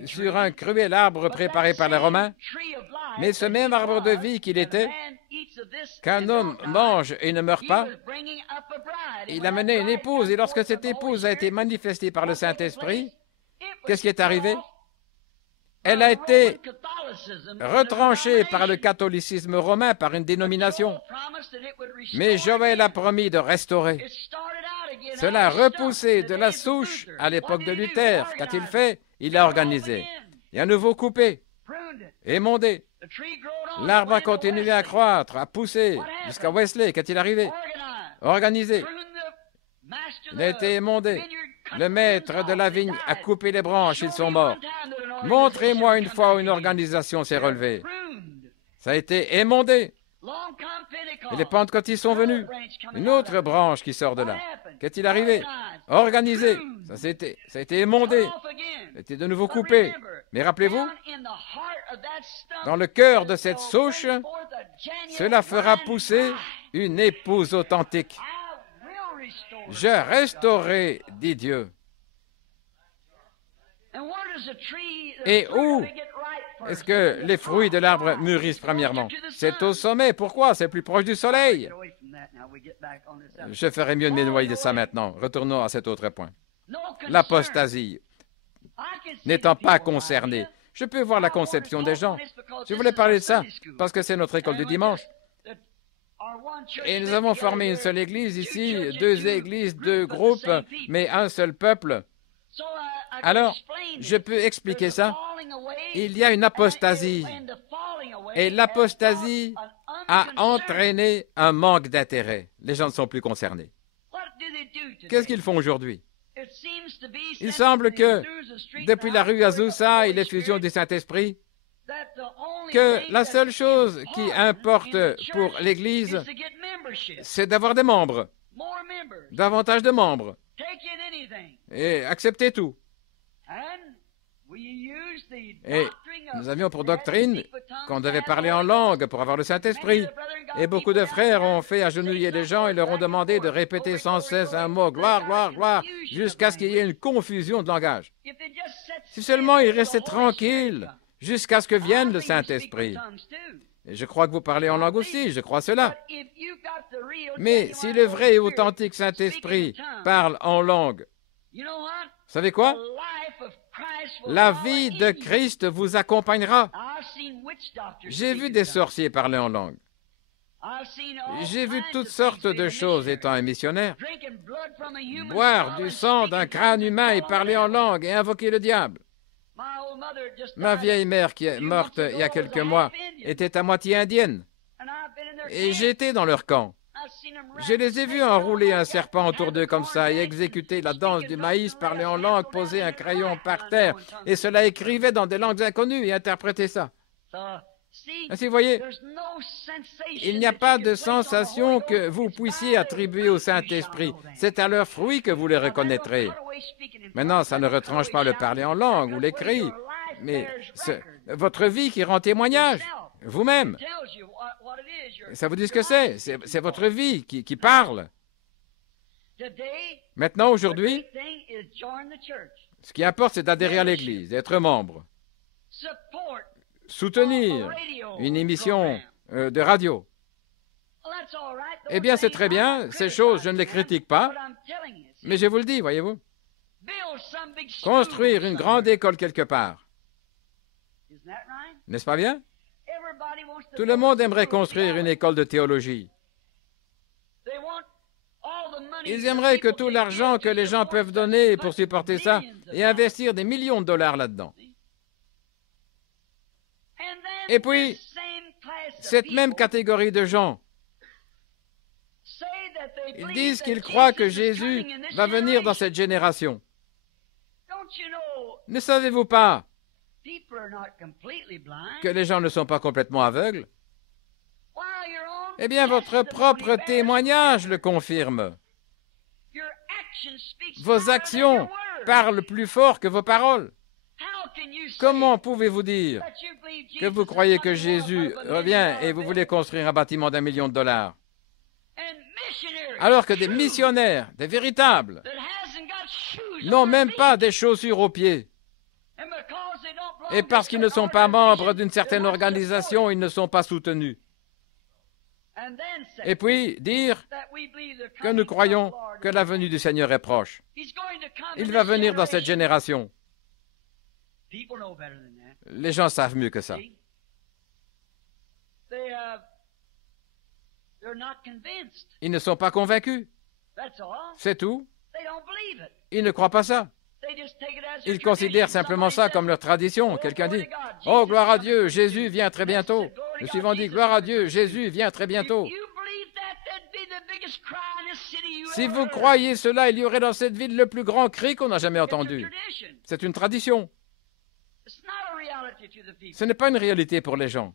sur un cruel arbre préparé par les Romains. Mais ce même arbre de vie qu'il était, qu'un homme mange et ne meurt pas, il amenait une épouse. Et lorsque cette épouse a été manifestée par le Saint-Esprit, qu'est-ce qui est arrivé? Elle a été retranchée par le catholicisme romain, par une dénomination. Mais Joël a promis de restaurer. Cela a repoussé de la souche à l'époque de Luther. Qu'a-t-il fait? Il a organisé. Et à nouveau coupé, émondé. L'arbre a continué à croître, à pousser, jusqu'à Wesley. Qu'est-il arrivé? Organisé. Il a été émondé. Le maître de la vigne a coupé les branches, ils sont morts. Montrez-moi une fois où une organisation s'est relevée. Ça a été émondé. Et les pentecôtistes sont venus. Une autre branche qui sort de là. Qu'est-il arrivé? Organisé. Ça a été émondé. Ça a été de nouveau coupé. Mais rappelez-vous, dans le cœur de cette souche, cela fera pousser une épouse authentique. Je restaurerai, dit Dieu. Et où est-ce que les fruits de l'arbre mûrissent premièrement? C'est au sommet. Pourquoi? C'est plus proche du soleil. Je ferais mieux de m'éloigner de ça maintenant. Retournons à cet autre point. L'apostasie. N'étant pas concerné. Je peux voir la conception des gens. Je voulais parler de ça parce que c'est notre école du dimanche. Et nous avons formé une seule église ici, 2 églises, 2 groupes, mais un seul peuple. Alors, je peux expliquer ça. Il y a une apostasie. Et l'apostasie a entraîné un manque d'intérêt. Les gens ne sont plus concernés. Qu'est-ce qu'ils font aujourd'hui? Il semble que, depuis la rue Azusa et l'effusion du Saint-Esprit, que la seule chose qui importe pour l'Église, c'est d'avoir des membres, davantage de membres, et accepter tout. Et nous avions pour doctrine qu'on devait parler en langue pour avoir le Saint-Esprit. Et beaucoup de frères ont fait agenouiller les gens et leur ont demandé de répéter sans cesse un mot, gloire, gloire, gloire, jusqu'à ce qu'il y ait une confusion de langage. Si seulement ils restaient tranquilles jusqu'à ce que vienne le Saint-Esprit. Et je crois que vous parlez en langue aussi, je crois cela. Mais si le vrai et authentique Saint-Esprit parle en langue, vous savez quoi? La vie de Christ vous accompagnera. J'ai vu des sorciers parler en langue. J'ai vu toutes sortes de choses étant un missionnaire. Boire du sang d'un crâne humain et parler en langue et invoquer le diable. Ma vieille mère, qui est morte il y a quelques mois, était à moitié indienne. Et j'étais dans leur camp. Je les ai vus enrouler un serpent autour d'eux comme ça et exécuter la danse du maïs, parler en langue, poser un crayon par terre. Et cela écrivait dans des langues inconnues et interprétait ça. Ainsi, vous voyez, il n'y a pas de sensation que vous puissiez attribuer au Saint-Esprit. C'est à leurs fruits que vous les reconnaîtrez. Maintenant, ça ne retranche pas le parler en langue ou l'écrit, mais votre vie qui rend témoignage, vous-même. Ça vous dit ce que c'est? C'est votre vie qui parle. Maintenant, aujourd'hui, ce qui importe, c'est d'adhérer à l'Église, d'être membre. Soutenir une émission de radio. Eh bien, c'est très bien. Ces choses, je ne les critique pas. Mais je vous le dis, voyez-vous. Construire une grande école quelque part. N'est-ce pas bien? Tout le monde aimerait construire une école de théologie. Ils aimeraient que tout l'argent que les gens peuvent donner pour supporter ça et investir des millions de dollars là-dedans. Et puis, cette même catégorie de gens, ils disent qu'ils croient que Jésus va venir dans cette génération. Ne savez-vous pas que les gens ne sont pas complètement aveugles? Eh bien, votre propre témoignage le confirme. Vos actions parlent plus fort que vos paroles. Comment pouvez-vous dire que vous croyez que Jésus revient et vous voulez construire un bâtiment d'1 million de dollars, alors que des missionnaires, des véritables, n'ont même pas des chaussures aux pieds? Et parce qu'ils ne sont pas membres d'une certaine organisation, ils ne sont pas soutenus. Et puis dire que nous croyons que la venue du Seigneur est proche. Il va venir dans cette génération. Les gens savent mieux que ça. Ils ne sont pas convaincus. C'est tout. Ils ne croient pas ça. Ils considèrent simplement ça comme leur tradition. Quelqu'un dit « Oh, gloire à Dieu, Jésus vient très bientôt. » Le suivant dit « Gloire à Dieu, Jésus vient très bientôt. » Si vous croyez cela, il y aurait dans cette ville le plus grand cri qu'on n'a jamais entendu. C'est une tradition. Ce n'est pas une réalité pour les gens.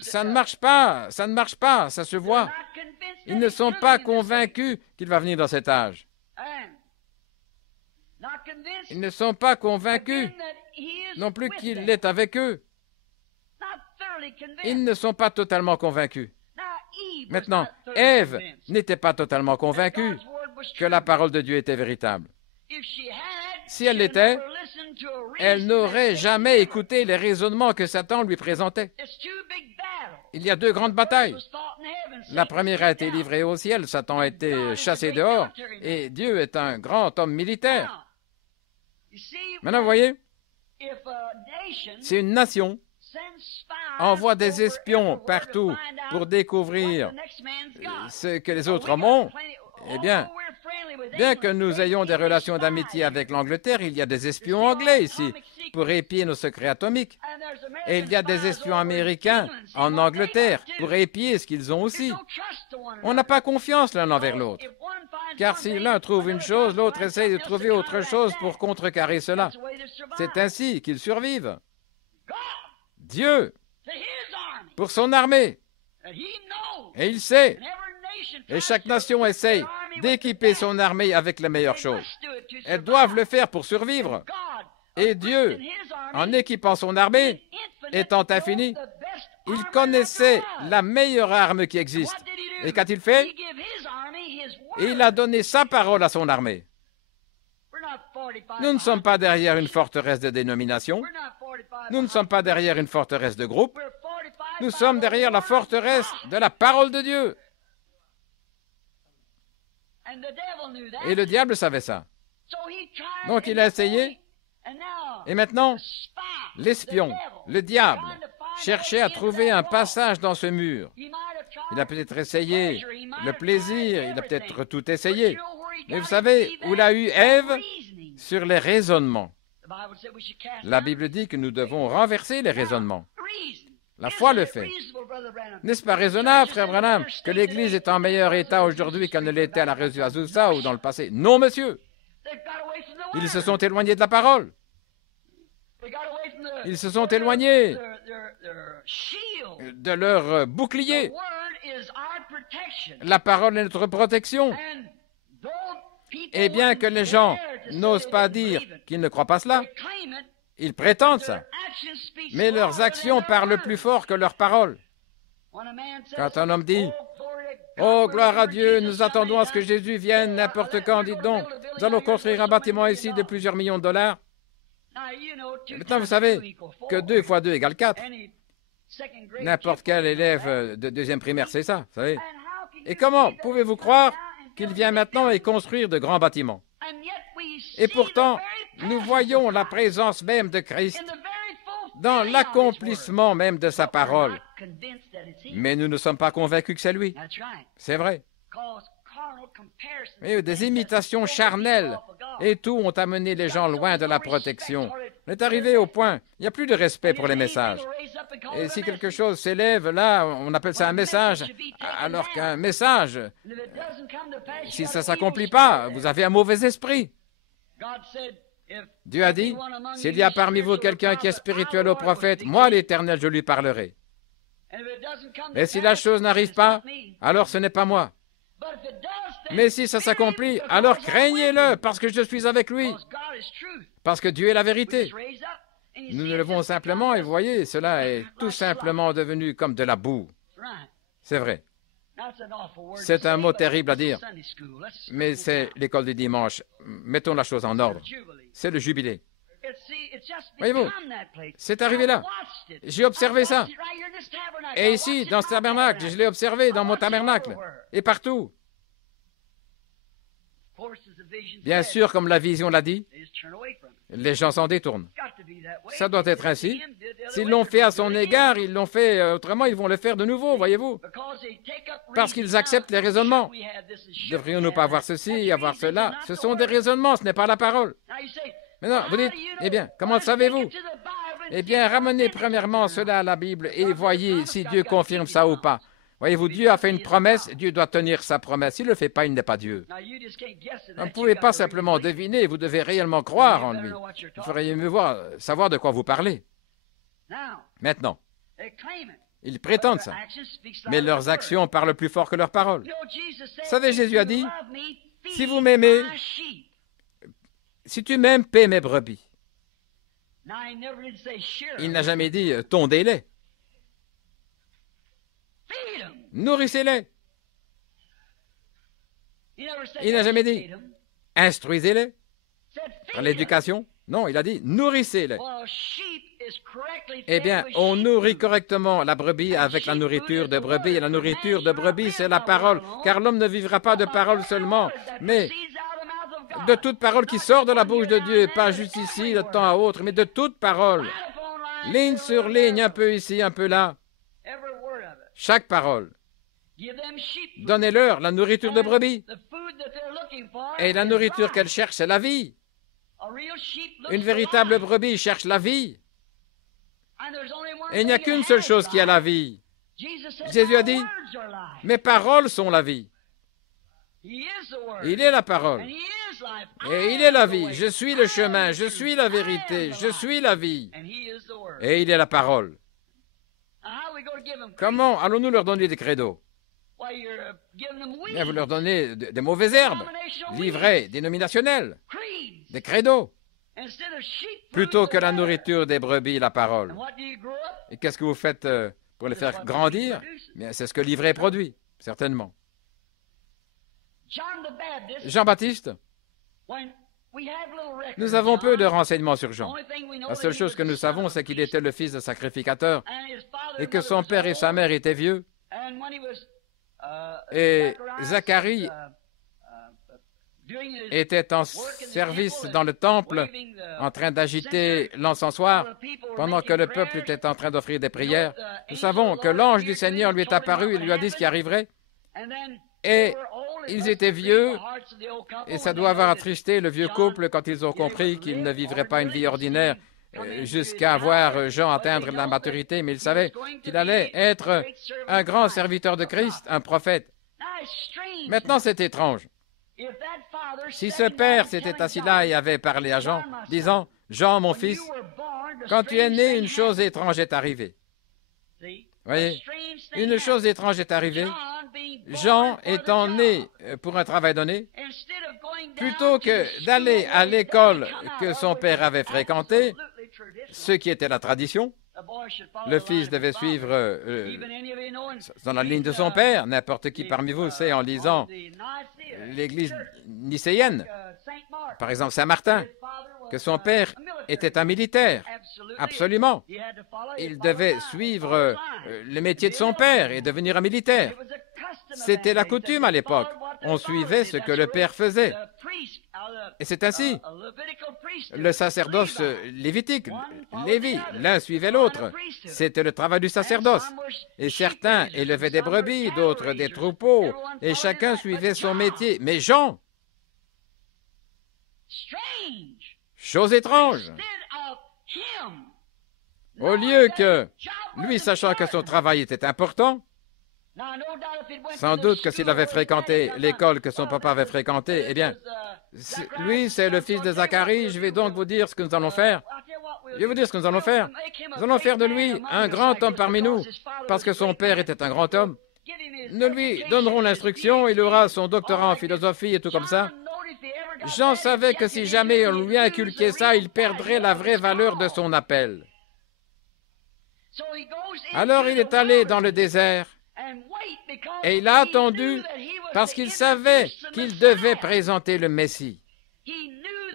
Ça ne marche pas, ça ne marche pas, ça se voit. Ils ne sont pas convaincus qu'il va venir dans cet âge. Ils ne sont pas convaincus non plus qu'il est avec eux. Ils ne sont pas totalement convaincus. Maintenant, Ève n'était pas totalement convaincue que la parole de Dieu était véritable. Si elle l'était, elle n'aurait jamais écouté les raisonnements que Satan lui présentait. Il y a deux grandes batailles. La première a été livrée au ciel, Satan a été chassé dehors, et Dieu est un grand homme militaire. Maintenant, vous voyez, si une nation envoie des espions partout pour découvrir ce que les autres ont, eh bien que nous ayons des relations d'amitié avec l'Angleterre, il y a des espions anglais ici pour épier nos secrets atomiques. Et il y a des espions américains en Angleterre pour épier ce qu'ils ont aussi. On n'a pas confiance l'un envers l'autre. Car si l'un trouve une chose, l'autre essaye de trouver autre chose pour contrecarrer cela. C'est ainsi qu'ils survivent. Dieu, pour son armée, et il sait, et chaque nation essaye d'équiper son armée avec les meilleures choses. Elles doivent le faire pour survivre. Et Dieu, en équipant son armée, étant infini, il connaissait la meilleure arme qui existe. Et qu'a-t-il fait? Il a donné sa parole à son armée. Nous ne sommes pas derrière une forteresse de dénomination. Nous ne sommes pas derrière une forteresse de groupe. Nous sommes derrière la forteresse de la parole de Dieu. Et le diable savait ça. Donc il a essayé. Et maintenant, l'espion, le diable, cherchait à trouver un passage dans ce mur. Il a peut-être essayé le plaisir, il a peut-être tout essayé. Mais vous savez où l'a eu Ève? Sur les raisonnements. La Bible dit que nous devons renverser les raisonnements. La foi le fait. N'est-ce pas raisonnable, frère Branham, que l'Église est en meilleur état aujourd'hui qu'elle ne l'était à la Résurrection à Azusa ou dans le passé? Non, monsieur. Ils se sont éloignés de la parole. Ils se sont éloignés de leur bouclier. La parole est notre protection. Et bien que les gens n'osent pas dire qu'ils ne croient pas cela, ils prétendent ça. Mais leurs actions parlent plus fort que leurs paroles. Quand un homme dit « Oh, gloire à Dieu, nous attendons à ce que Jésus vienne n'importe quand, dites donc, nous allons construire un bâtiment ici de plusieurs millions de dollars. » Maintenant, vous savez que 2 fois 2 égale 4. N'importe quel élève de deuxième primaire, c'est ça, vous savez. Et comment pouvez-vous croire qu'il vient maintenant et construire de grands bâtiments? Et pourtant, nous voyons la présence même de Christ dans l'accomplissement même de sa parole. Mais nous ne sommes pas convaincus que c'est lui. C'est vrai. Mais des imitations charnelles et tout ont amené les gens loin de la protection. On est arrivé au point, il n'y a plus de respect pour les messages. Et si quelque chose s'élève, là, on appelle ça un message, alors qu'un message, si ça ne s'accomplit pas, vous avez un mauvais esprit. Dieu a dit, s'il y a parmi vous quelqu'un qui est spirituel au prophète, moi, l'Éternel, je lui parlerai. Et si la chose n'arrive pas, alors ce n'est pas moi. Mais si ça s'accomplit, alors craignez-le, parce que je suis avec lui. Parce que Dieu est la vérité. Nous nous levons simplement, et vous voyez, cela est tout simplement devenu comme de la boue. C'est vrai. C'est un mot terrible à dire, mais c'est l'école du dimanche. Mettons la chose en ordre. C'est le jubilé. Voyez-vous, c'est arrivé là. J'ai observé ça. Et ici, dans ce tabernacle, je l'ai observé dans mon tabernacle. Et partout. Bien sûr, comme la vision l'a dit, les gens s'en détournent. Ça doit être ainsi. S'ils l'ont fait à son égard, ils l'ont fait autrement, ils vont le faire de nouveau, voyez-vous. Parce qu'ils acceptent les raisonnements. Devrions-nous pas avoir ceci, avoir cela? Ce sont des raisonnements, ce n'est pas la parole. Maintenant, vous dites, eh bien, comment le savez-vous? Eh bien, ramenez premièrement cela à la Bible et voyez si Dieu confirme ça ou pas. Voyez-vous, Dieu a fait une promesse, Dieu doit tenir sa promesse. S'il ne le fait pas, il n'est pas Dieu. Vous ne pouvez pas simplement deviner, vous devez réellement croire en lui. Vous feriez mieux savoir de quoi vous parlez. Maintenant, ils prétendent ça, mais leurs actions parlent plus fort que leurs paroles. Vous savez, Jésus a dit, si vous m'aimez, si tu m'aimes, paie mes brebis. Il n'a jamais dit, tondez-les. Nourrissez-les. Il n'a jamais dit, instruisez-les. Par l'éducation. Non, il a dit, nourrissez-les. Eh bien, on nourrit correctement la brebis avec la nourriture de brebis. Et la nourriture de brebis, c'est la parole. Car l'homme ne vivra pas de parole seulement, mais de toute parole qui sort de la bouche de Dieu. Pas juste ici, de temps à autre, mais de toute parole. Ligne sur ligne, un peu ici, un peu là. Chaque parole. Donnez-leur la nourriture de brebis. Et la nourriture qu'elle cherche, c'est la vie. Une véritable brebis cherche la vie. Et il n'y a qu'une seule chose qui a la vie. Jésus a dit, mes paroles sont la vie. Il est la parole. Et il est la vie. Je suis le chemin, je suis la vérité, je suis la vie. Et il est la parole. Comment allons-nous leur donner des credos? Bien, vous leur donnez des mauvaises herbes, livrets dénominationnels, des credos, plutôt que la nourriture des brebis, la parole. Et qu'est-ce que vous faites pour les faire grandir? Bien, c'est ce que l'ivraie produit, certainement. Jean-Baptiste, Nous avons peu de renseignements sur Jean. La seule chose que nous savons, c'est qu'il était le fils de sacrificateur et que son père et sa mère étaient vieux. Et Zacharie était en service dans le temple, en train d'agiter l'encensoir, pendant que le peuple était en train d'offrir des prières. Nous savons que l'ange du Seigneur lui est apparu et lui a dit ce qui arriverait. Et ils étaient vieux, et ça doit avoir attristé le vieux couple quand ils ont compris qu'ils ne vivraient pas une vie ordinaire jusqu'à voir Jean atteindre la maturité, mais ils savaient qu'il allait être un grand serviteur de Christ, un prophète. Maintenant, c'est étrange. Si ce père s'était assis là et avait parlé à Jean, disant, « Jean, mon fils, quand tu es né, une chose étrange est arrivée. » Voyez, une chose étrange est arrivée. Jean étant né pour un travail donné, plutôt que d'aller à l'école que son père avait fréquentée, ce qui était la tradition, le fils devait suivre dans la ligne de son père. N'importe qui parmi vous sait en lisant l'église nicéenne, par exemple Saint-Martin, que son père était un militaire. Absolument. Il devait suivre le métier de son père et devenir un militaire. C'était la coutume à l'époque. On suivait ce que le père faisait. Et c'est ainsi. Le sacerdoce lévitique, Lévi, l'un suivait l'autre. C'était le travail du sacerdoce. Et certains élevaient des brebis, d'autres des troupeaux, et chacun suivait son métier. Mais Jean, chose étrange, au lieu que, lui sachant que son travail était important, sans doute que s'il avait fréquenté l'école que son papa avait fréquentée, eh bien, lui, c'est le fils de Zacharie. Je vais donc vous dire ce que nous allons faire. Je vais vous dire ce que nous allons faire. Nous allons faire de lui un grand homme parmi nous, parce que son père était un grand homme. Nous lui donnerons l'instruction, il aura son doctorat en philosophie et tout comme ça. Jean savait que si jamais on lui inculquait ça, il perdrait la vraie valeur de son appel. Alors il est allé dans le désert et il a attendu parce qu'il savait qu'il devait présenter le Messie.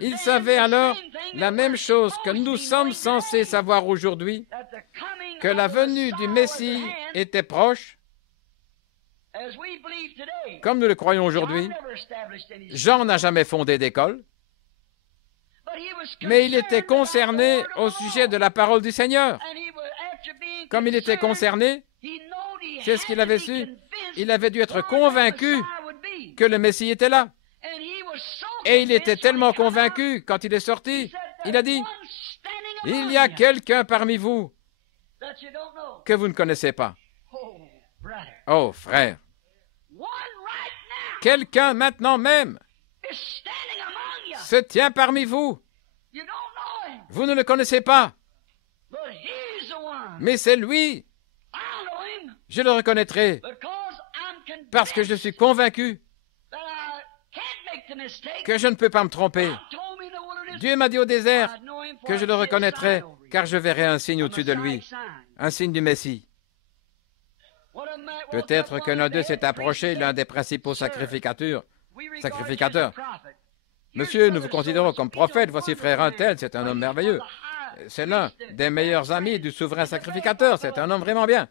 Il savait alors la même chose que nous sommes censés savoir aujourd'hui, que la venue du Messie était proche, comme nous le croyons aujourd'hui. Jean n'a jamais fondé d'école, mais il était concerné au sujet de la parole du Seigneur. Comme il était concerné, c'est ce qu'il avait su. Il avait dû être convaincu que le Messie était là. Et il était tellement convaincu, quand il est sorti, il a dit, « Il y a quelqu'un parmi vous que vous ne connaissez pas. » Oh, frère, quelqu'un maintenant même se tient parmi vous. Vous ne le connaissez pas, mais c'est lui. Je le reconnaîtrai parce que je suis convaincu que je ne peux pas me tromper. Dieu m'a dit au désert que je le reconnaîtrai car je verrai un signe au-dessus de lui, un signe du Messie. Peut-être que l'un d'eux s'est approché, l'un des principaux sacrificateurs. Monsieur, nous vous considérons comme prophète, voici frère un tel, c'est un homme merveilleux. C'est l'un des meilleurs amis du souverain sacrificateur, c'est un homme vraiment bien.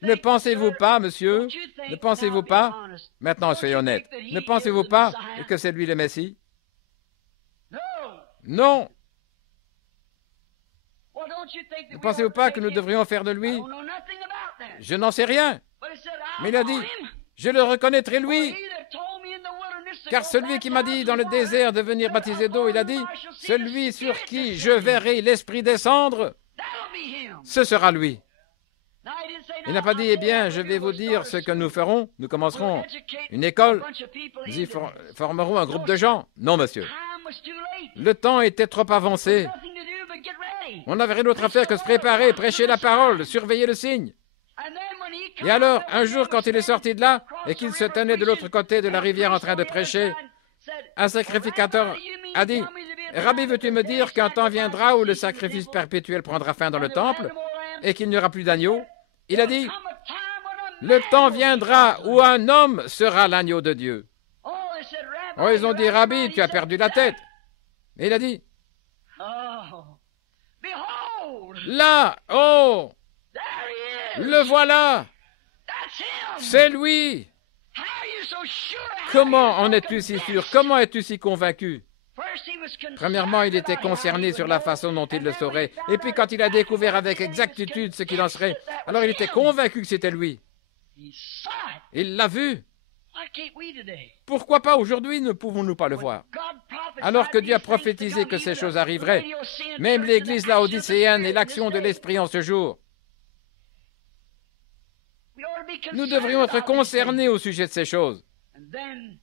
Ne pensez-vous pas, monsieur, ne pensez-vous pas, maintenant soyez honnête, ne pensez-vous pas que c'est lui le Messie? Non. Ne pensez-vous pas que nous devrions faire de lui? Je n'en sais rien. Mais il a dit, je le reconnaîtrai lui. Car celui qui m'a dit dans le désert de venir baptiser d'eau, il a dit, celui sur qui je verrai l'Esprit descendre, ce sera lui. Il n'a pas dit, eh bien, je vais vous dire ce que nous ferons. Nous commencerons une école. Nous y formerons un groupe de gens. Non, monsieur. Le temps était trop avancé. On n'avait rien d'autre à faire que se préparer, prêcher la parole, surveiller le signe. Et alors, un jour, quand il est sorti de là et qu'il se tenait de l'autre côté de la rivière en train de prêcher, un sacrificateur a dit, « Rabbi, veux-tu me dire qu'un temps viendra où le sacrifice perpétuel prendra fin dans le temple et qu'il n'y aura plus d'agneau ?» Il a dit, « Le temps viendra où un homme sera l'agneau de Dieu. » Oh, ils ont dit, « Rabbi, tu as perdu la tête. » Et il a dit, là, oh, le voilà, c'est lui. Comment en es-tu si sûr? Comment es-tu si convaincu? Premièrement, il était concerné sur la façon dont il le saurait. Et puis quand il a découvert avec exactitude ce qu'il en serait, alors il était convaincu que c'était lui. Il l'a vu. Pourquoi pas aujourd'hui ne pouvons-nous pas le voir? Alors que Dieu a prophétisé que ces choses arriveraient, même l'Église laodicéenne et l'action de l'Esprit en ce jour, nous devrions être concernés au sujet de ces choses.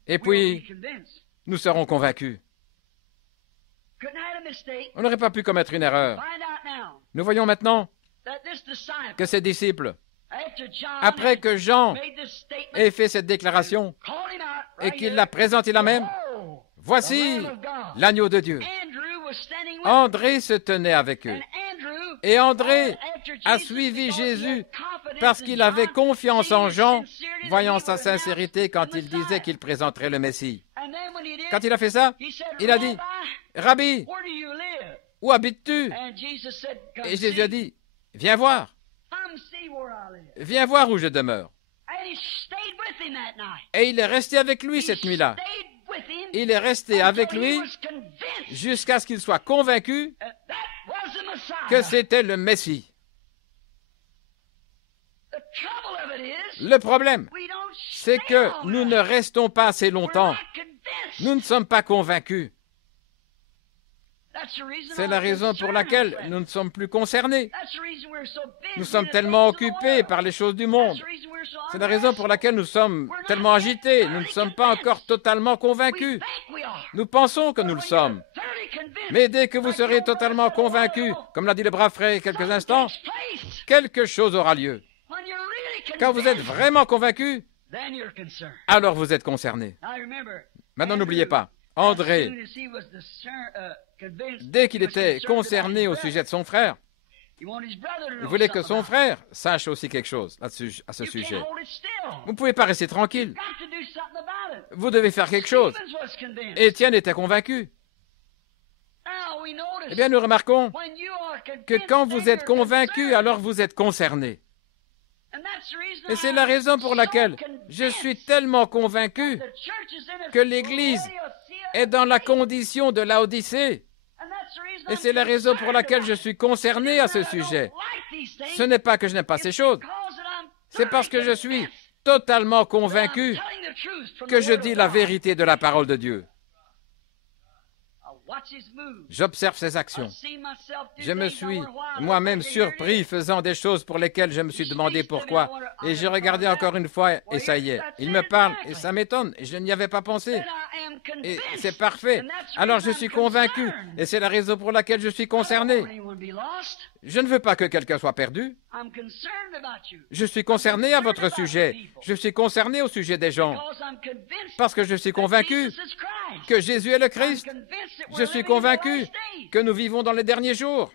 Et puis, nous serons convaincus. On n'aurait pas pu commettre une erreur. Nous voyons maintenant que ces disciples, après que Jean ait fait cette déclaration et qu'il l'a présenté là même, voici l'agneau de Dieu. André se tenait avec eux. Et André a suivi Jésus parce qu'il avait confiance en Jean, voyant sa sincérité quand il disait qu'il présenterait le Messie. Quand il a fait ça, il a dit, « Rabbi, où habites-tu » Et Jésus a dit, « Viens voir. Viens voir où je demeure. » Et il est resté avec lui cette nuit-là. Il est resté avec lui jusqu'à ce qu'il soit convaincu que c'était le Messie. Le problème, c'est que nous ne restons pas assez longtemps. Nous ne sommes pas convaincus. C'est la raison pour laquelle nous ne sommes plus concernés. Nous sommes tellement occupés par les choses du monde. C'est la raison pour laquelle nous sommes tellement agités. Nous ne sommes pas encore totalement convaincus. Nous pensons que nous le sommes. Mais dès que vous serez totalement convaincus, comme l'a dit le brave frère il y a quelques instants, quelque chose aura lieu. Quand vous êtes vraiment convaincus, alors vous êtes concernés. Maintenant, n'oubliez pas, André, dès qu'il était concerné au sujet de son frère, il voulait que son frère sache aussi quelque chose à ce sujet. Vous ne pouvez pas rester tranquille. Vous devez faire quelque chose. Étienne était convaincu. Eh bien, nous remarquons que quand vous êtes convaincu, alors vous êtes concerné. Et c'est la raison pour laquelle je suis tellement convaincu que l'Église est dans la condition de Laodicée. Et c'est la raison pour laquelle je suis concerné à ce sujet. Ce n'est pas que je n'aime pas ces choses. C'est parce que je suis totalement convaincu que je dis la vérité de la parole de Dieu. J'observe ses actions. Je me suis moi-même surpris faisant des choses pour lesquelles je me suis demandé pourquoi. Et j'ai regardé encore une fois et ça y est. Il me parle et ça m'étonne. Je n'y avais pas pensé. Et c'est parfait. Alors je suis convaincu. Et c'est la raison pour laquelle je suis concerné. Je ne veux pas que quelqu'un soit perdu. Je suis concerné à votre sujet. Je suis concerné au sujet des gens. Parce que je suis convaincu que Jésus est le Christ. Je suis convaincu que nous vivons dans les derniers jours.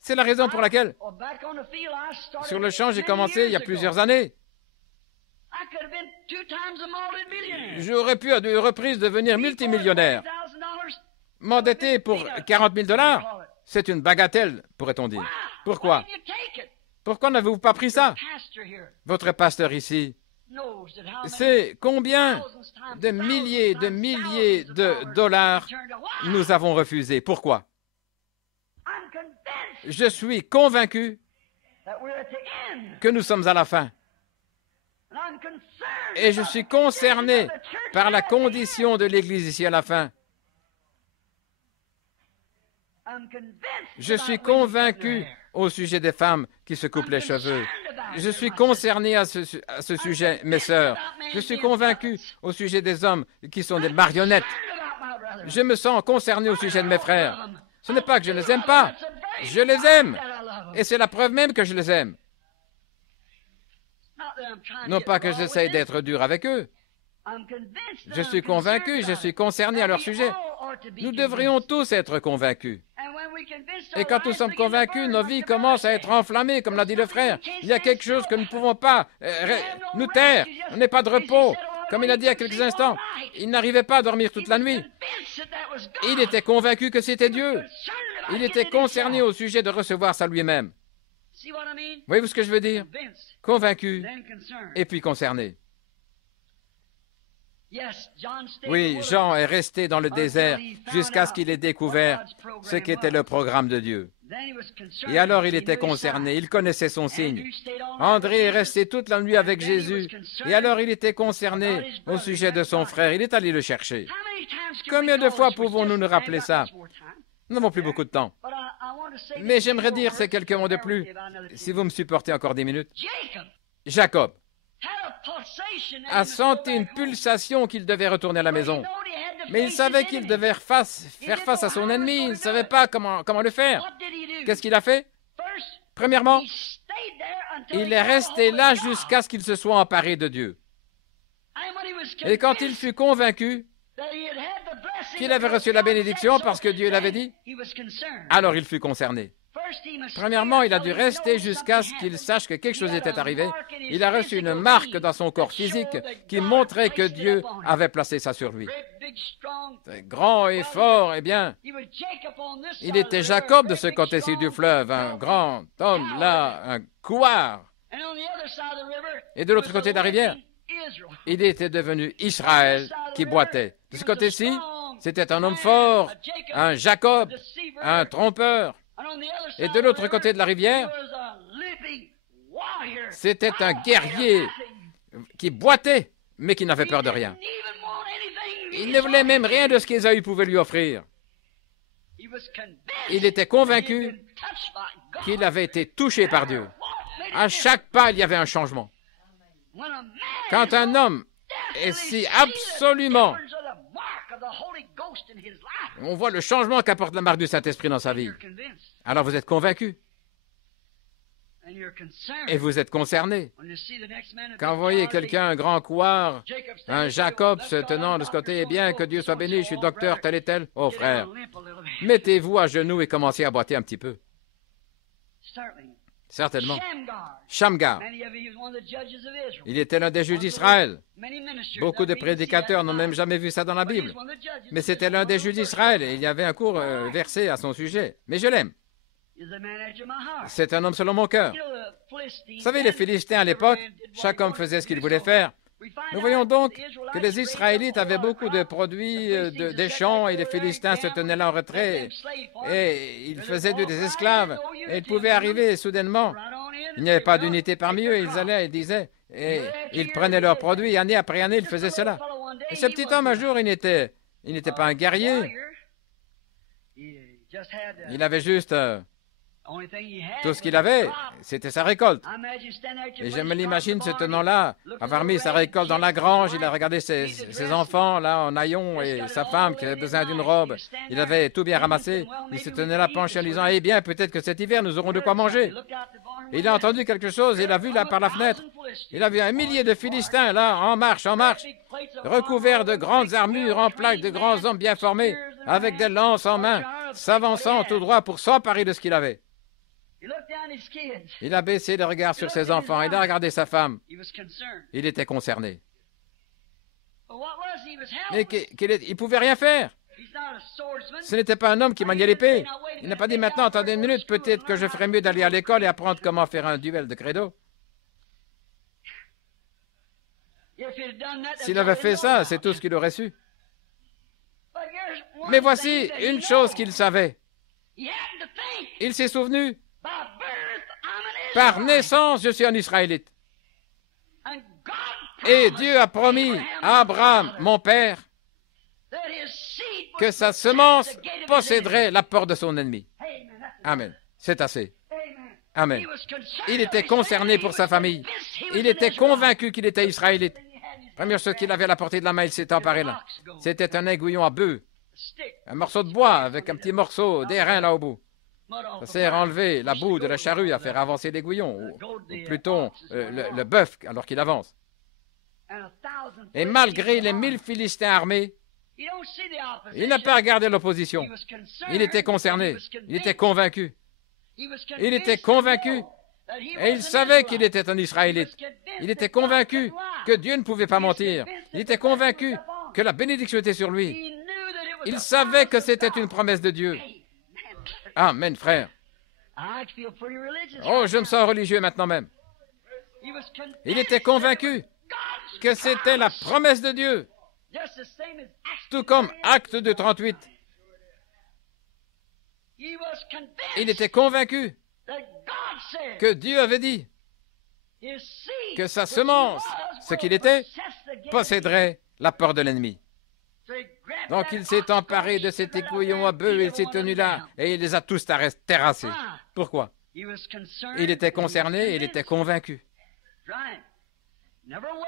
C'est la raison pour laquelle, sur le champ, j'ai commencé il y a plusieurs années. J'aurais pu à 2 reprises devenir multimillionnaire. M'endetter pour 40 000 $, c'est une bagatelle, pourrait-on dire. Pourquoi? Pourquoi n'avez-vous pas pris ça? Votre pasteur ici sait combien de milliers de dollars nous avons refusés. Pourquoi? Je suis convaincu que nous sommes à la fin. Et je suis concerné par la condition de l'Église ici à la fin. Je suis convaincu au sujet des femmes qui se coupent les cheveux. Je suis concerné à ce sujet, mes sœurs. Je suis convaincu au sujet des hommes qui sont des marionnettes. Je me sens concerné au sujet de mes frères. Ce n'est pas que je ne les aime pas. Je les aime. Et c'est la preuve même que je les aime. Non pas que j'essaye d'être dur avec eux. Je suis convaincu, je suis concerné à leur sujet. Nous devrions tous être convaincus. Et quand nous sommes convaincus, nos vies commencent à être enflammées, comme l'a dit le frère. Il y a quelque chose que nous ne pouvons pas nous taire. On n'est pas de repos. Comme il a dit il y a quelques instants, il n'arrivait pas à dormir toute la nuit. Il était convaincu que c'était Dieu. Il était concerné au sujet de recevoir ça lui-même. Voyez-vous ce que je veux dire? Convaincu et puis concerné. Oui, Jean est resté dans le désert jusqu'à ce qu'il ait découvert ce qu'était le programme de Dieu. Et alors il était concerné, il connaissait son signe. André est resté toute la nuit avec Jésus, et alors il était concerné au sujet de son frère, il est allé le chercher. Combien de fois pouvons-nous nous rappeler ça? Nous n'avons plus beaucoup de temps. Mais j'aimerais dire ces quelques mots de plus, si vous me supportez encore 10 minutes. Jacob a senti une pulsation qu'il devait retourner à la maison. Mais il savait qu'il devait faire face à son ennemi. Il ne savait pas comment le faire. Qu'est-ce qu'il a fait? Premièrement, il est resté là jusqu'à ce qu'il se soit emparé de Dieu. Et quand il fut convaincu qu'il avait reçu la bénédiction parce que Dieu l'avait dit, alors il fut concerné. Premièrement, il a dû rester jusqu'à ce qu'il sache que quelque chose était arrivé. Il a reçu une marque dans son corps physique qui montrait que Dieu avait placé ça sur lui. Grand et fort, eh bien, il était Jacob de ce côté-ci du fleuve, un grand homme là, un couard. Et de l'autre côté de la rivière, il était devenu Israël qui boitait. De ce côté-ci, c'était un homme fort, un Jacob, un trompeur. Et de l'autre côté de la rivière, c'était un guerrier qui boitait, mais qui n'avait peur de rien. Il ne voulait même rien de ce qu'Ésaü pouvait lui offrir. Il était convaincu qu'il avait été touché par Dieu. À chaque pas, il y avait un changement. Quand un homme est si absolument... On voit le changement qu'apporte la marque du Saint-Esprit dans sa vie. Alors vous êtes convaincu. Et vous êtes concerné. Quand vous voyez quelqu'un, un grand couard, un Jacob se tenant de ce côté, eh bien, que Dieu soit béni, je suis docteur tel et tel. Oh frère, mettez-vous à genoux et commencez à boiter un petit peu. Certainement. Shamgar. Il était l'un des juges d'Israël. Beaucoup de prédicateurs n'ont même jamais vu ça dans la Bible. Mais c'était l'un des juges d'Israël et il y avait un court verset à son sujet. Mais je l'aime. C'est un homme selon mon cœur. Vous savez, les Philistins à l'époque, chaque homme faisait ce qu'il voulait faire. Nous voyons donc que les Israélites avaient beaucoup de produits des champs et les Philistins se tenaient là en retrait et ils faisaient d'eux des esclaves. Et il pouvait arriver soudainement. Il n'y avait pas d'unité parmi eux. Ils allaient et disaient, et ils prenaient leurs produits. Année après année, ils faisaient cela. Et ce petit homme, un jour, il n'était pas un guerrier. Il avait juste... tout ce qu'il avait, c'était sa récolte. Et je me l'imagine se tenant là, avoir mis sa récolte dans la grange, il a regardé ses enfants là en haillons et sa femme qui avait besoin d'une robe. Il avait tout bien ramassé. Il se tenait là penché en disant, eh bien, peut-être que cet hiver, nous aurons de quoi manger. Et il a entendu quelque chose, il a vu là par la fenêtre. Il a vu 1 millier de Philistins là, en marche, recouverts de grandes armures en plaques, de grands hommes bien formés, avec des lances en main, s'avançant tout droit pour s'emparer de ce qu'il avait. Il a baissé le regard sur ses enfants, il a regardé sa femme. Il était concerné. Mais il ne pouvait rien faire. Ce n'était pas un homme qui maniait l'épée. Il n'a pas dit maintenant, attendez une minute, peut-être que je ferais mieux d'aller à l'école et apprendre comment faire un duel de credo. S'il avait fait ça, c'est tout ce qu'il aurait su. Mais voici une chose qu'il savait. Il s'est souvenu. Par naissance, je suis un Israélite. Et Dieu a promis à Abraham, mon père, que sa semence posséderait la porte de son ennemi. Amen. C'est assez. Amen. Il était concerné pour sa famille. Il était convaincu qu'il était Israélite. Première chose qu'il avait à la portée de la main, il s'est emparé là. C'était un aiguillon à bœuf. Un morceau de bois avec un petit morceau d'airain là au bout. Ça sert à enlever la boue de la charrue, à faire avancer l'aiguillon, ou plutôt le bœuf alors qu'il avance. Et malgré les 1000 Philistins armés, il n'a pas regardé l'opposition. Il était concerné, il était convaincu. Il était convaincu et il savait qu'il était un Israélite. Il était convaincu que Dieu ne pouvait pas mentir. Il était convaincu que la bénédiction était sur lui. Il savait que c'était une promesse de Dieu. Amen, frère. Oh, je me sens religieux maintenant même. Il était convaincu que c'était la promesse de Dieu. Tout comme Acte 2:38. Il était convaincu que Dieu avait dit que sa semence, ce qu'il était, posséderait la peur de l'ennemi. Donc il s'est emparé de cet écouillon à bœufs, il s'est tenu là, et il les a tous terrassés. Pourquoi? Il était concerné, il était convaincu.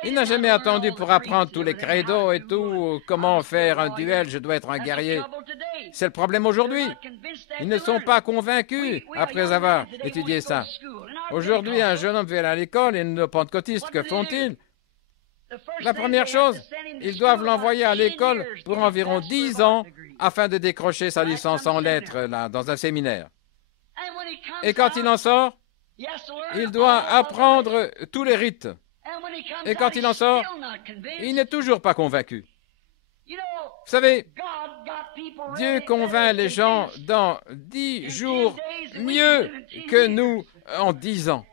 Il n'a jamais attendu pour apprendre tous les credos et tout, comment faire un duel, je dois être un guerrier. C'est le problème aujourd'hui. Ils ne sont pas convaincus après avoir étudié ça. Aujourd'hui, un jeune homme va à l'école et nos pentecôtistes, que font-ils? La première chose, ils doivent l'envoyer à l'école pour environ 10 ans afin de décrocher sa licence en lettres là, dans un séminaire. Et quand il en sort, il doit apprendre tous les rites. Et quand il en sort, il n'est toujours pas convaincu. Vous savez, Dieu convainc les gens dans 10 jours mieux que nous en 10 ans.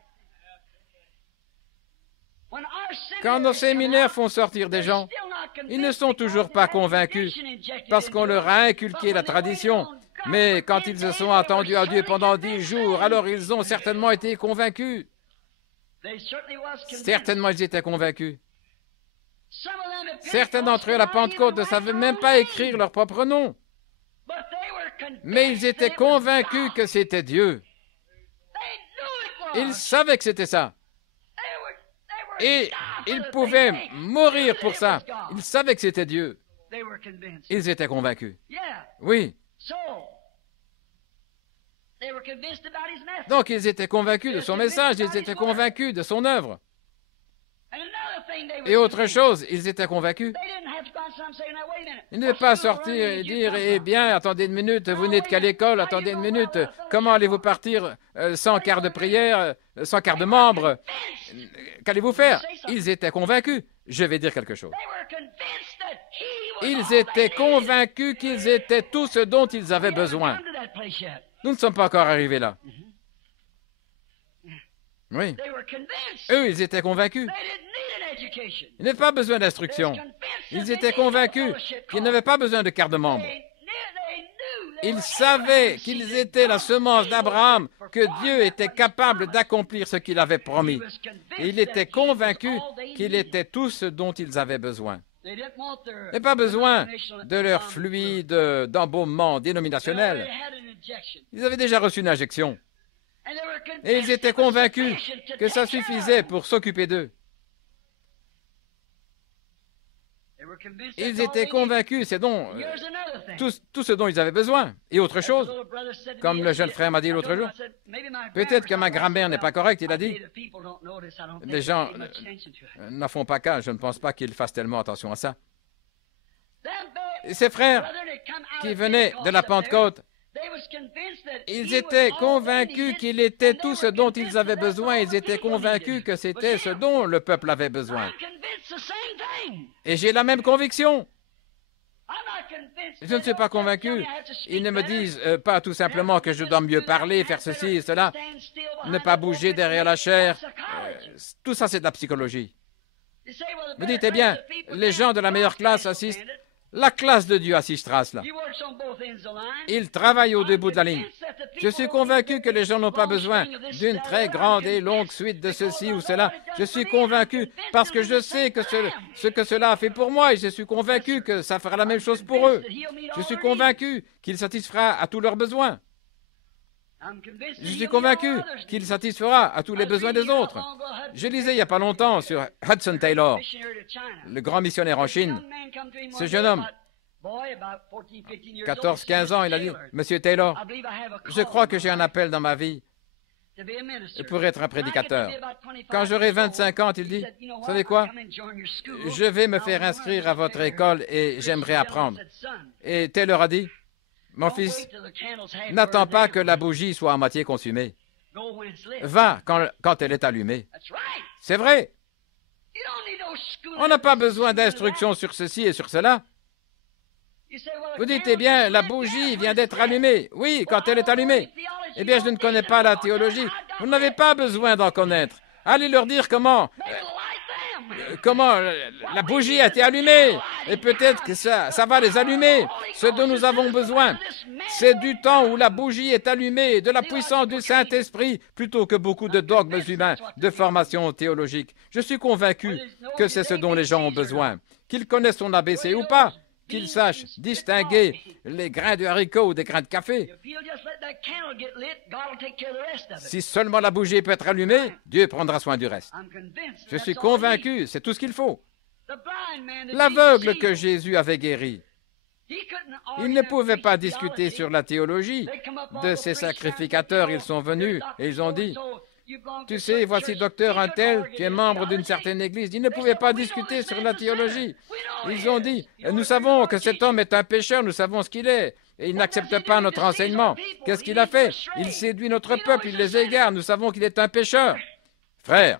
Quand nos séminaires font sortir des gens, ils ne sont toujours pas convaincus parce qu'on leur a inculqué la tradition. Mais quand ils se sont attendus à Dieu pendant 10 jours, alors ils ont certainement été convaincus. Certainement, ils étaient convaincus. Certains d'entre eux, à la Pentecôte, ne savaient même pas écrire leur propre nom. Mais ils étaient convaincus que c'était Dieu. Ils savaient que c'était ça. Et ils pouvaient mourir pour ça. Ils savaient que c'était Dieu. Ils étaient convaincus. Oui. Donc, ils étaient convaincus de son message, ils étaient convaincus de son œuvre. Et autre chose, ils étaient convaincus. Ils ne devaient pas sortir et dire, eh bien, attendez une minute, vous n'êtes qu'à l'école, attendez une minute, comment allez-vous partir sans quart de prière, sans quart de membre? Qu'allez-vous faire? Ils étaient convaincus. Je vais dire quelque chose. Ils étaient convaincus qu'ils étaient tout ce dont ils avaient besoin. Nous ne sommes pas encore arrivés là. Oui. Eux, ils étaient convaincus. Ils n'avaient pas besoin d'instruction. Ils étaient convaincus qu'ils n'avaient pas besoin de carte de membre. Ils savaient qu'ils étaient la semence d'Abraham, que Dieu était capable d'accomplir ce qu'il avait promis. Et il était convaincu qu'il était tout ce dont ils avaient besoin. Ils n'avaient pas besoin de leur fluide d'embaumement dénominationnel. Ils avaient déjà reçu une injection. Et ils étaient convaincus que ça suffisait pour s'occuper d'eux. Ils étaient convaincus, c'est donc tout ce dont ils avaient besoin. Et autre chose, comme le jeune frère m'a dit l'autre jour, peut-être que ma grammaire n'est pas correcte, il a dit, les gens n'en font pas cas, je ne pense pas qu'ils fassent tellement attention à ça. Et ces frères qui venaient de la Pentecôte, ils étaient convaincus qu'il était tout ce dont ils avaient besoin. Ils étaient convaincus que c'était ce dont le peuple avait besoin. Et j'ai la même conviction. Je ne suis pas convaincu. Ils ne me disent pas tout simplement que je dois mieux parler, faire ceci et cela, ne pas bouger derrière la chair. Tout ça, c'est de la psychologie. Vous dites, eh bien, les gens de la meilleure classe assistent. La classe de Dieu assistera à cela. Il travaille au deux bouts de la ligne. Je suis convaincu que les gens n'ont pas besoin d'une très grande et longue suite de ceci ou cela. Je suis convaincu parce que je sais que ce que cela a fait pour moi et je suis convaincu que ça fera la même chose pour eux. Je suis convaincu qu'il satisfera à tous leurs besoins. Je suis convaincu qu'il satisfera à tous les besoins des autres. Je lisais il n'y a pas longtemps sur Hudson Taylor, le grand missionnaire en Chine. Ce jeune homme, 14-15 ans, il a dit, « Monsieur Taylor, je crois que j'ai un appel dans ma vie pour être un prédicateur. Quand j'aurai 25 ans, il dit, « Vous savez quoi? Je vais me faire inscrire à votre école et j'aimerais apprendre. » Et Taylor a dit, « Mon fils, n'attends pas que la bougie soit à moitié consumée. Va quand elle est allumée. » C'est vrai. On n'a pas besoin d'instructions sur ceci et sur cela. Vous dites, eh bien, la bougie vient d'être allumée. Oui, quand elle est allumée. Eh bien, je ne connais pas la théologie. Vous n'avez pas besoin d'en connaître. Allez leur dire comment la bougie a été allumée. Et peut-être que ça va les allumer. Ce dont nous avons besoin, c'est du temps où la bougie est allumée, de la puissance du Saint-Esprit, plutôt que beaucoup de dogmes humains, de formation théologique. Je suis convaincu que c'est ce dont les gens ont besoin. Qu'ils connaissent son ABC ou pas, qu'ils sachent distinguer les grains de haricots ou des grains de café. Si seulement la bougie peut être allumée, Dieu prendra soin du reste. Je suis convaincu, c'est tout ce qu'il faut. L'aveugle que Jésus avait guéri, il ne pouvait pas discuter sur la théologie de ces sacrificateurs. Ils sont venus et ils ont dit, tu sais, voici docteur un tel, tu es membre d'une certaine église. Ils ne pouvaient pas discuter sur la théologie. Ils ont dit, nous savons que cet homme est un pécheur, nous savons ce qu'il est, et il n'accepte pas notre enseignement. Qu'est-ce qu'il a fait? Il séduit notre peuple, il les égare, nous savons qu'il est un pécheur. Frère,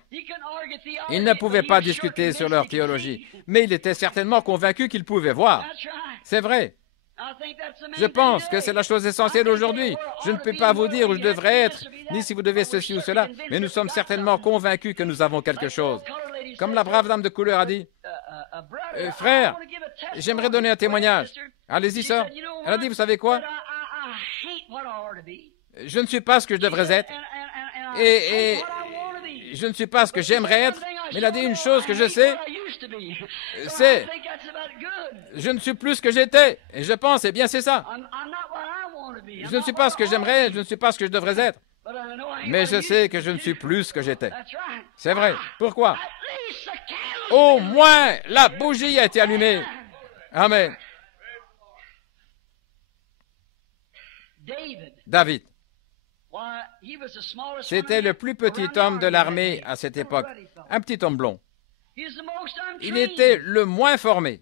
ils ne pouvaient pas discuter sur leur théologie, mais il était certainement convaincu qu'ils pouvaient voir. C'est vrai. Je pense que c'est la chose essentielle aujourd'hui. Je ne peux pas vous dire où je devrais être, ni si vous devez ceci ou cela, mais nous sommes certainement convaincus que nous avons quelque chose. Comme la brave dame de couleur a dit, frère, j'aimerais donner un témoignage. Allez-y, sœur. Elle a dit, vous savez quoi? Je ne suis pas ce que je devrais être. Et je ne suis pas ce que j'aimerais être, mais elle a dit une chose que je sais, c'est je ne suis plus ce que j'étais. Et je pense, eh bien, c'est ça. Je ne suis pas ce que j'aimerais, je ne suis pas ce que je devrais être. Mais je sais que je ne suis plus ce que j'étais. C'est vrai. Pourquoi? Au moins, la bougie a été allumée. Amen. David. C'était le plus petit homme de l'armée à cette époque, un petit homme blond. Il était le moins formé,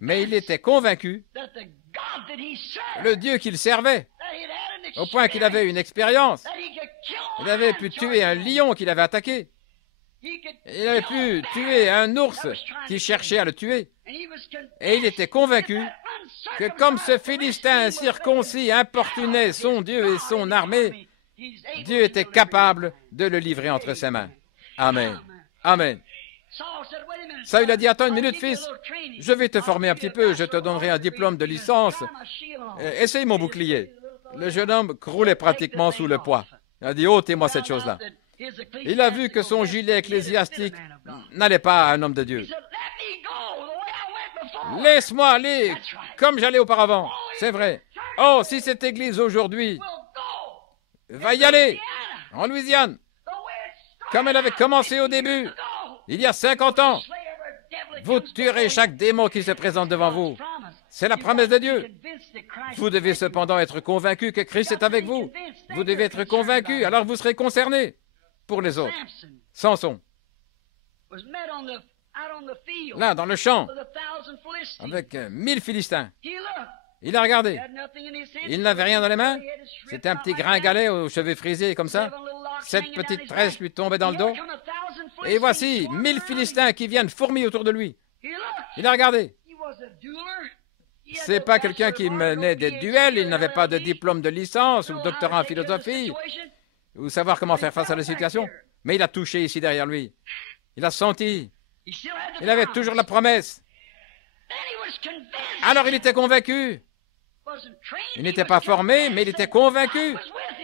mais il était convaincu, le Dieu qu'il servait, au point qu'il avait une expérience. Il avait pu tuer un lion qu'il avait attaqué. Il avait pu tuer un ours qui cherchait à le tuer. Et il était convaincu que comme ce Philistin incirconcis importunait son Dieu et son armée, Dieu était capable de le livrer entre ses mains. Amen. Amen. Saül a dit, attends une minute, fils, je vais te former un petit peu, je te donnerai un diplôme de licence. Essaye mon bouclier. Le jeune homme croulait pratiquement sous le poids. Il a dit, ôtez-moi cette chose-là. Il a vu que son gilet ecclésiastique n'allait pas à un homme de Dieu. Laisse-moi aller comme j'allais auparavant. C'est vrai. Oh, si cette église aujourd'hui va y aller en Louisiane, comme elle avait commencé au début, il y a 50 ans, vous tuerez chaque démon qui se présente devant vous. C'est la promesse de Dieu. Vous devez cependant être convaincu que Christ est avec vous. Vous devez être convaincu, alors vous serez concerné pour les autres. Samson, là, dans le champ, avec 1000 Philistins. Il a regardé. Il n'avait rien dans les mains. C'était un petit gringalet aux cheveux frisés comme ça. 7 petites tresses lui tombaient dans le dos. Et voici 1000 Philistins qui viennent fourmiller autour de lui. Il a regardé. C'est pas quelqu'un qui menait des duels. Il n'avait pas de diplôme de licence ou doctorat en philosophie ou savoir comment faire face à la situation. Mais il a touché ici derrière lui. Il a senti. Il avait toujours la promesse. Alors il était convaincu. Il n'était pas formé, mais il était convaincu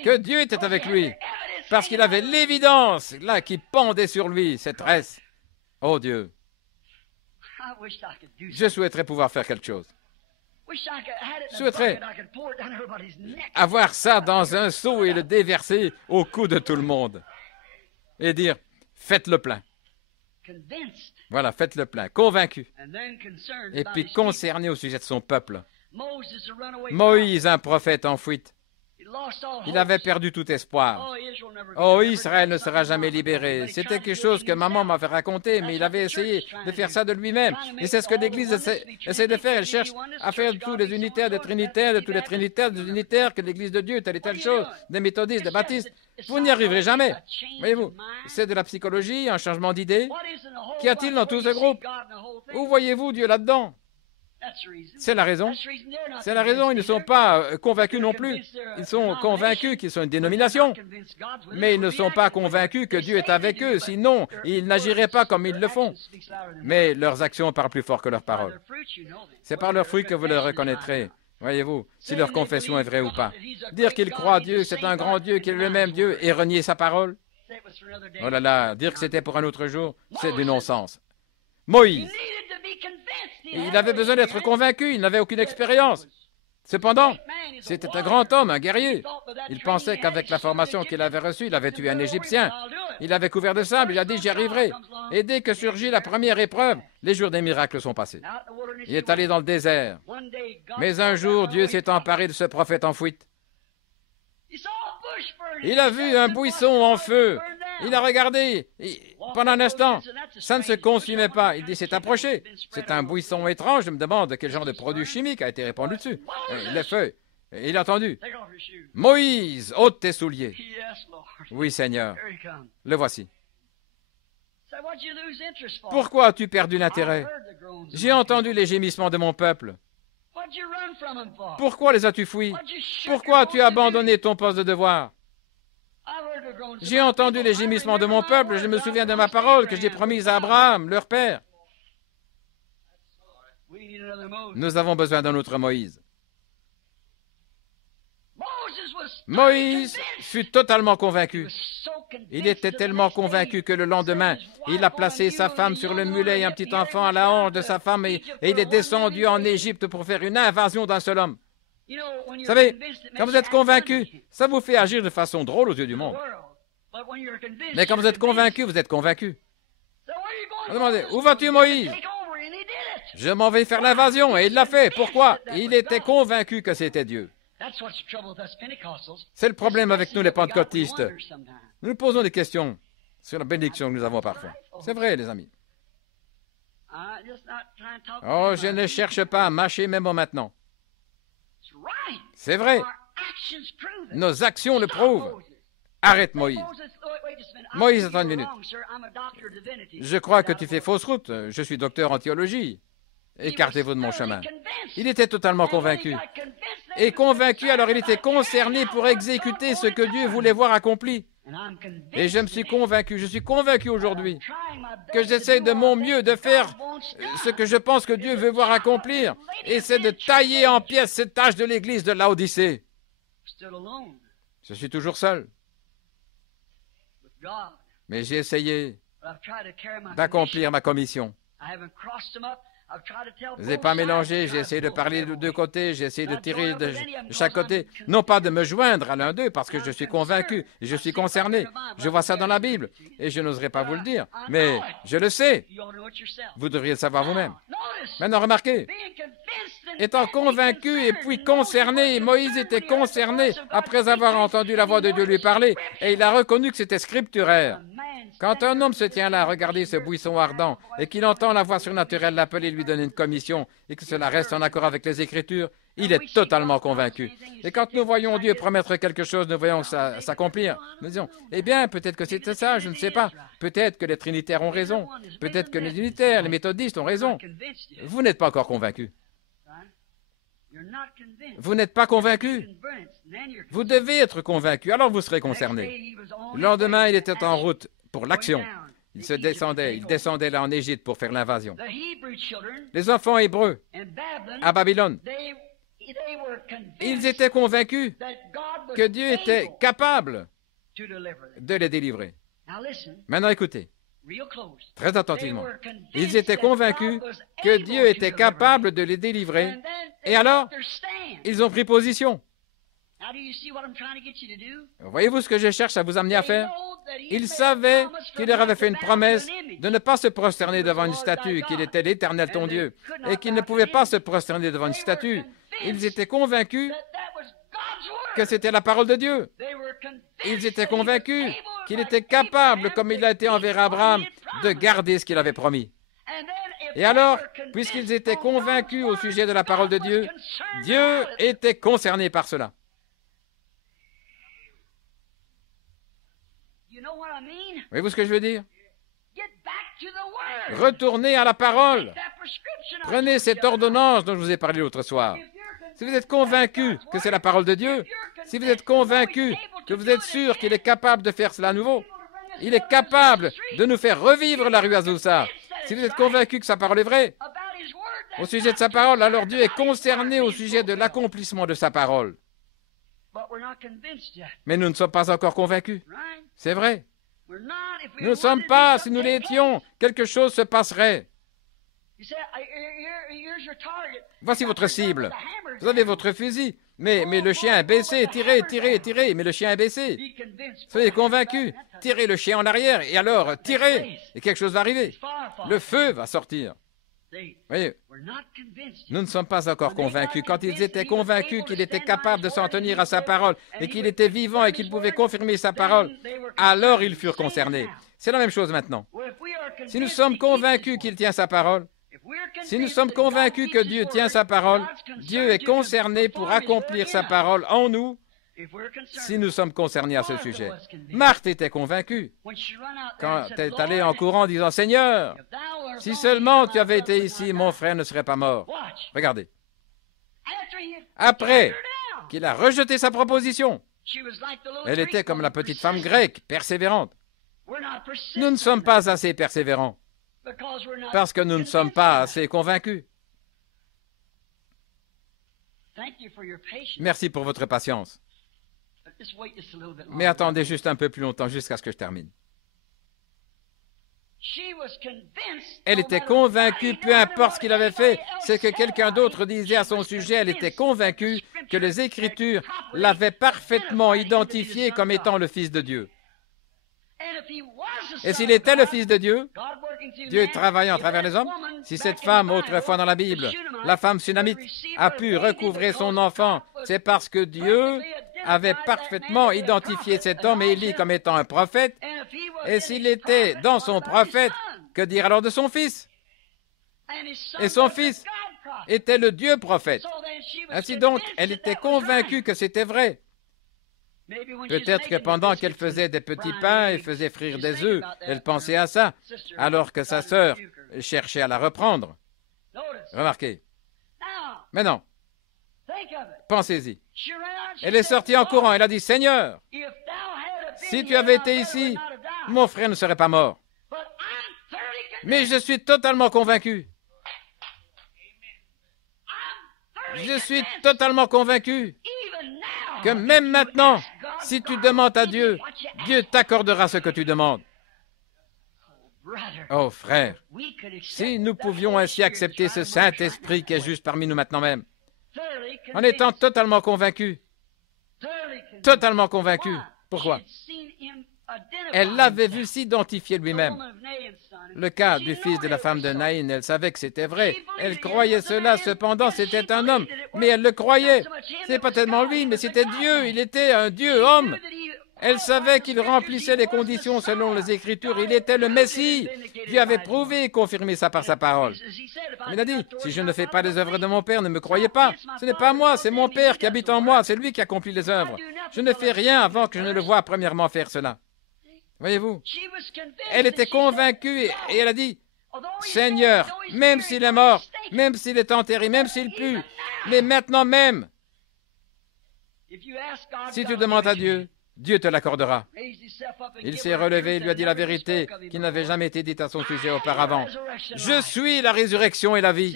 que Dieu était avec lui. Parce qu'il avait l'évidence, là, qui pendait sur lui, cette tresse. Oh Dieu. Je souhaiterais pouvoir faire quelque chose. Je souhaiterais avoir ça dans un seau et le déverser au cou de tout le monde. Et dire, faites-le plein. Voilà, faites-le plein, convaincu. Et puis concerné au sujet de son peuple. Moïse, un prophète en fuite. Il avait perdu tout espoir. Oh, Israël ne sera jamais libéré. C'était quelque chose que maman m'avait raconté, mais il avait essayé de faire ça de lui-même. Et c'est ce que l'Église essaie de faire. Elle cherche à faire de tous les unitaires, des trinitaires, de tous les trinitaires, des unitaires, que l'Église de Dieu, telle et telle chose, des méthodistes, des baptistes. Vous n'y arriverez jamais. Voyez-vous, c'est de la psychologie, un changement d'idée. Qu'y a-t-il dans tout ce groupe? Où voyez-vous Dieu là-dedans? C'est la raison. C'est la raison. Ils ne sont pas convaincus non plus. Ils sont convaincus qu'ils sont une dénomination. Mais ils ne sont pas convaincus que Dieu est avec eux. Sinon, ils n'agiraient pas comme ils le font. Mais leurs actions parlent plus fort que leurs paroles. C'est par leurs fruits que vous les reconnaîtrez. Voyez-vous, si leur confession est vraie ou pas. Dire qu'ils croient Dieu, c'est un grand Dieu, qu'il est le même Dieu, et renier sa parole. Oh là là, dire que c'était pour un autre jour, c'est du non-sens. Moïse, il avait besoin d'être convaincu, il n'avait aucune expérience. Cependant, c'était un grand homme, un guerrier. Il pensait qu'avec la formation qu'il avait reçue, il avait tué un Égyptien. Il avait couvert de sable, il a dit « j'y arriverai ». Et dès que surgit la première épreuve, les jours des miracles sont passés. Il est allé dans le désert. Mais un jour, Dieu s'est emparé de ce prophète en fuite. Il a vu un buisson en feu. Il a regardé. Pendant un instant, ça ne se consumait pas. Il dit, c'est approché. C'est un buisson étrange. Je me demande quel genre de produit chimique a été répandu dessus. Les feuilles. Il a entendu. Moïse, ôte tes souliers. Oui, Seigneur. Le voici. Pourquoi as-tu perdu l'intérêt? J'ai entendu les gémissements de mon peuple. Pourquoi les as-tu fouis? Pourquoi as-tu abandonné ton poste de devoir? J'ai entendu les gémissements de mon peuple, je me souviens de ma parole que j'ai promise à Abraham, leur père. Nous avons besoin d'un autre Moïse. Moïse fut totalement convaincu. Il était tellement convaincu que le lendemain, il a placé sa femme sur le mulet et un petit enfant à la hanche de sa femme et il est descendu en Égypte pour faire une invasion d'un seul homme. Vous savez, quand vous êtes convaincu, ça vous fait agir de façon drôle aux yeux du monde. Mais quand vous êtes convaincu, vous êtes convaincu. Vous demandez, où vas-tu, Moïse? Je m'en vais faire l'invasion, et il l'a fait. Pourquoi? Il était convaincu que c'était Dieu. C'est le problème avec nous, les pentecôtistes. Nous nous posons des questions sur la bénédiction que nous avons parfois. C'est vrai, les amis. Oh, je ne cherche pas à mâcher mes mots maintenant. C'est vrai. Nos actions le prouvent. Arrête, Moïse. Moïse, attends une minute. Je crois que tu fais fausse route. Je suis docteur en théologie. Écartez-vous de mon chemin. Il était totalement convaincu. Et convaincu, alors il était concerné pour exécuter ce que Dieu voulait voir accompli. Et je suis convaincu aujourd'hui que j'essaie de mon mieux de faire ce que je pense que Dieu veut voir accomplir. Et c'est de tailler en pièces cette tâche de l'église de Laodicée. Je suis toujours seul. Mais j'ai essayé d'accomplir ma commission. Je n'ai pas mélangé, j'ai essayé de parler de deux côtés, j'ai essayé de tirer de chaque côté. Non pas de me joindre à l'un d'eux, parce que je suis convaincu, je suis concerné. Je vois ça dans la Bible, et je n'oserais pas vous le dire. Mais je le sais. Vous devriez le savoir vous-même. Maintenant, remarquez. Étant convaincu et puis concerné, Moïse était concerné après avoir entendu la voix de Dieu lui parler, et il a reconnu que c'était scripturaire. Quand un homme se tient là à regarder ce buisson ardent et qu'il entend la voix surnaturelle l'appeler et lui donner une commission et que cela reste en accord avec les Écritures, il est totalement convaincu. Et quand nous voyons Dieu promettre quelque chose, nous voyons ça s'accomplir. Nous disons, eh bien, peut-être que c'était ça, je ne sais pas. Peut-être que les trinitaires ont raison. Peut-être que les unitaires, les méthodistes ont raison. Vous n'êtes pas encore convaincu. Vous n'êtes pas convaincu. Vous devez être convaincu, alors vous serez concerné. Le lendemain, il était en route pour l'action. Il descendait là en Égypte pour faire l'invasion. Les enfants hébreux à Babylone, ils étaient convaincus que Dieu était capable de les délivrer. Maintenant écoutez, très attentivement. Ils étaient convaincus que Dieu était capable de les délivrer. Et alors, ils ont pris position. Voyez-vous ce que je cherche à vous amener à faire? Ils savaient qu'il leur avait fait une promesse de ne pas se prosterner devant une statue, qu'il était l'Éternel ton Dieu, et qu'ils ne pouvaient pas se prosterner devant une statue. Ils étaient convaincus que c'était la parole de Dieu. Ils étaient convaincus qu'il était capable, comme il a été envers Abraham, de garder ce qu'il avait promis. Et alors, puisqu'ils étaient convaincus au sujet de la parole de Dieu, Dieu était concerné par cela. Voyez-vous ce que je veux dire? Retournez à la parole. Prenez cette ordonnance dont je vous ai parlé l'autre soir. Si vous êtes convaincu que c'est la parole de Dieu, si vous êtes convaincu que vous êtes sûr qu'il est capable de faire cela à nouveau, il est capable de nous faire revivre la rue Azusa. Si vous êtes convaincu que sa parole est vraie, au sujet de sa parole, alors Dieu est concerné au sujet de l'accomplissement de sa parole. Mais nous ne sommes pas encore convaincus. C'est vrai. Nous ne sommes pas, si nous l'étions, quelque chose se passerait. Voici votre cible. Vous avez votre fusil, mais le chien est baissé, tirez, mais le chien est baissé. Soyez convaincus, tirez le chien en arrière, et alors tirez, et quelque chose va arriver. Le feu va sortir. Voyez, nous ne sommes pas encore convaincus. Quand ils étaient convaincus qu'il était capable de s'en tenir à sa parole, et qu'il était vivant et qu'il pouvait confirmer sa parole, alors ils furent concernés. C'est la même chose maintenant. Si nous sommes convaincus qu'il tient sa parole, si nous sommes convaincus que Dieu tient sa parole, Dieu est concerné pour accomplir sa parole en nous, si nous sommes concernés à ce sujet. Marthe était convaincue quand elle est allée en courant disant « Seigneur, si seulement tu avais été ici, mon frère ne serait pas mort. » Regardez. Après qu'il a rejeté sa proposition, elle était comme la petite femme grecque, persévérante. Nous ne sommes pas assez persévérants parce que nous ne sommes pas assez convaincus. Merci pour votre patience. Mais attendez juste un peu plus longtemps jusqu'à ce que je termine. Elle était convaincue, peu importe ce qu'il avait fait, ce que quelqu'un d'autre disait à son sujet, elle était convaincue que les Écritures l'avaient parfaitement identifié comme étant le Fils de Dieu. Et s'il était le Fils de Dieu, Dieu travaillant à travers les hommes, si cette femme, autrefois dans la Bible, la femme sunamite, a pu recouvrer son enfant, c'est parce que Dieu avait parfaitement identifié cet homme, Élie, comme étant un prophète. Et s'il était dans son prophète, que dire alors de son fils? Et son fils était le Dieu prophète. Ainsi donc, elle était convaincue que c'était vrai. Peut-être que pendant qu'elle faisait des petits pains et faisait frire des œufs, elle pensait à ça, alors que sa sœur cherchait à la reprendre. Remarquez. Maintenant, pensez-y. Elle est sortie en courant, elle a dit, « Seigneur, si tu avais été ici, mon frère ne serait pas mort. Mais je suis totalement convaincu. Je suis totalement convaincu que même maintenant, si tu demandes à Dieu, Dieu t'accordera ce que tu demandes. » Oh frère, si nous pouvions ainsi accepter ce Saint-Esprit qui est juste parmi nous maintenant même, en étant totalement convaincus. Totalement convaincus. Pourquoi? Elle l'avait vu s'identifier lui-même. Le cas du fils de la femme de Naïn, elle savait que c'était vrai. Elle croyait cela, cependant c'était un homme. Mais elle le croyait. Ce n'est pas tellement lui, mais c'était Dieu. Il était un Dieu homme. Elle savait qu'il remplissait les conditions selon les Écritures. Il était le Messie. Dieu avait prouvé et confirmé ça par sa parole. Il a dit, si je ne fais pas les œuvres de mon Père, ne me croyez pas. Ce n'est pas moi, c'est mon Père qui habite en moi. C'est lui qui accomplit les œuvres. Je ne fais rien avant que je ne le voie premièrement faire cela. Voyez-vous? Elle était convaincue et elle a dit, Seigneur, même s'il est mort, même s'il est enterré, même s'il pue, mais maintenant même, si tu demandes à Dieu, Dieu te l'accordera. Il s'est relevé et lui a dit la vérité qui n'avait jamais été dite à son sujet auparavant. Je suis la résurrection et la vie.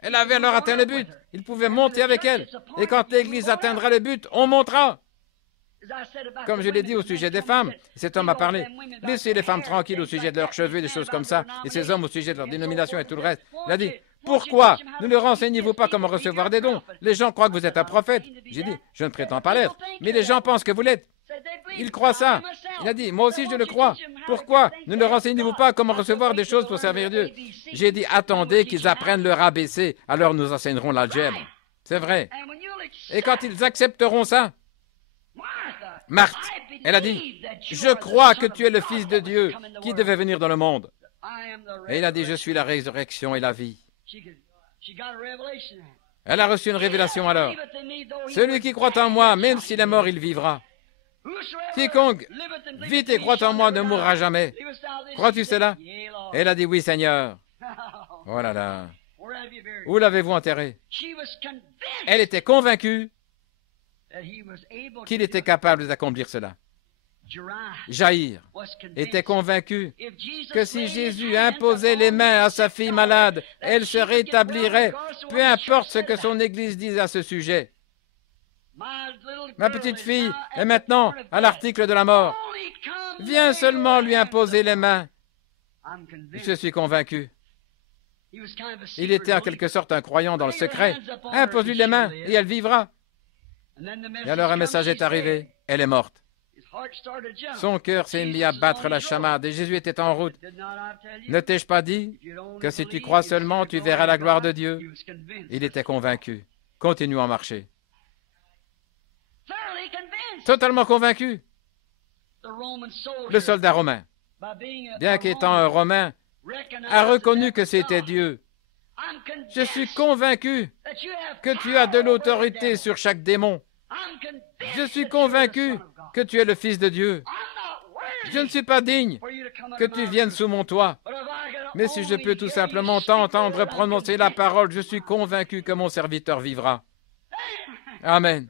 Elle avait alors atteint le but. Il pouvait monter avec elle. Et quand l'Église atteindra le but, on montera. Comme je l'ai dit au sujet des femmes, cet homme a parlé. Laissez les femmes tranquilles au sujet de leurs cheveux, des choses comme ça, et ces hommes au sujet de leur dénomination et tout le reste. Il a dit, pourquoi ne leur enseignez-vous pas comment recevoir des dons? Les gens croient que vous êtes un prophète. J'ai dit, je ne prétends pas l'être, mais les gens pensent que vous l'êtes. Ils croient ça. Il a dit, moi aussi je le crois. Pourquoi ne leur enseignez-vous pas comment recevoir des choses pour servir Dieu? J'ai dit, attendez qu'ils apprennent leur ABC, alors nous enseignerons l'algèbre. C'est vrai. Et quand ils accepteront ça, Marthe, elle a dit, je crois que tu es le Fils de Dieu qui devait venir dans le monde. Et il a dit, je suis la résurrection et la vie. Elle a reçu une révélation alors. Celui qui croit en moi, même s'il est mort, il vivra. Quiconque vit et croit en moi ne mourra jamais. Crois-tu cela? Elle a dit, oui, Seigneur. Oh là là. Où l'avez-vous enterré? Elle était convaincue qu'il était capable d'accomplir cela. Jaïr était convaincu que si Jésus imposait les mains à sa fille malade, elle se rétablirait, peu importe ce que son Église dise à ce sujet. Ma petite fille est maintenant à l'article de la mort. Viens seulement lui imposer les mains. Je suis convaincu. Il était en quelque sorte un croyant dans le secret. Impose-lui les mains et elle vivra. Et alors un message est arrivé. Elle est morte. Son cœur s'est mis à battre la chamade et Jésus était en route. Ne t'ai-je pas dit que si tu crois seulement, tu verras la gloire de Dieu? Il était convaincu. Continuons à marcher. Totalement convaincu. Le soldat romain, bien qu'étant un Romain, a reconnu que c'était Dieu. Je suis convaincu que tu as de l'autorité sur chaque démon. Je suis convaincu que tu es le Fils de Dieu. Je ne suis pas digne que tu viennes sous mon toit. Mais si je peux tout simplement t'entendre prononcer la parole, je suis convaincu que mon serviteur vivra. Amen.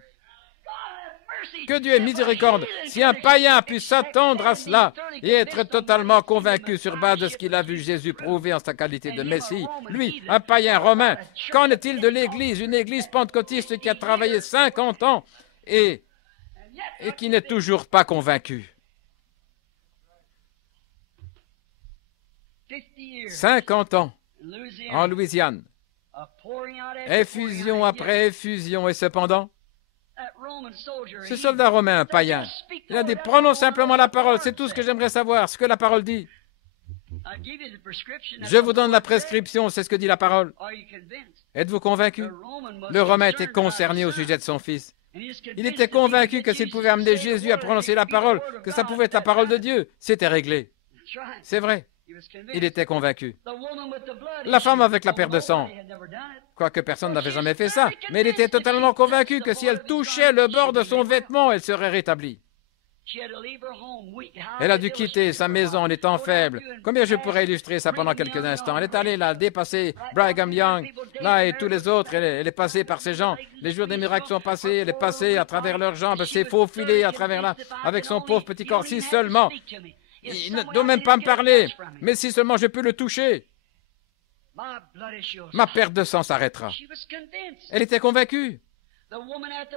Que Dieu ait miséricorde. Si un païen a pu s'attendre à cela et être totalement convaincu sur base de ce qu'il a vu Jésus prouver en sa qualité de Messie, lui, un païen romain, qu'en est-il de l'Église, une Église pentecôtiste qui a travaillé 50 ans et qui n'est toujours pas convaincue? 50 ans en Louisiane, effusion après effusion, et cependant, ce soldat romain, un païen, il a dit, prenons simplement la parole, c'est tout ce que j'aimerais savoir, ce que la parole dit. Je vous donne la prescription, c'est ce que dit la parole. Êtes-vous convaincu? Le Romain était concerné au sujet de son fils. Il était convaincu que s'il pouvait amener Jésus à prononcer la parole, que ça pouvait être la parole de Dieu, c'était réglé. C'est vrai. Il était convaincu. La femme avec la paire de sang, quoique personne n'avait jamais fait ça, mais elle était totalement convaincue que si elle touchait le bord de son vêtement, elle serait rétablie. Elle a dû quitter sa maison en étant faible. Combien je pourrais illustrer ça pendant quelques instants? Elle est allée là, dépasser Brigham Young, là et tous les autres. Elle est passée par ces gens. Les jours des miracles sont passés. Elle est passée à travers leurs jambes, s'est faufilée à travers là, avec son pauvre petit corps. Si seulement, il ne doit même pas me parler, mais si seulement je peux le toucher, ma perte de sang s'arrêtera. Elle était convaincue.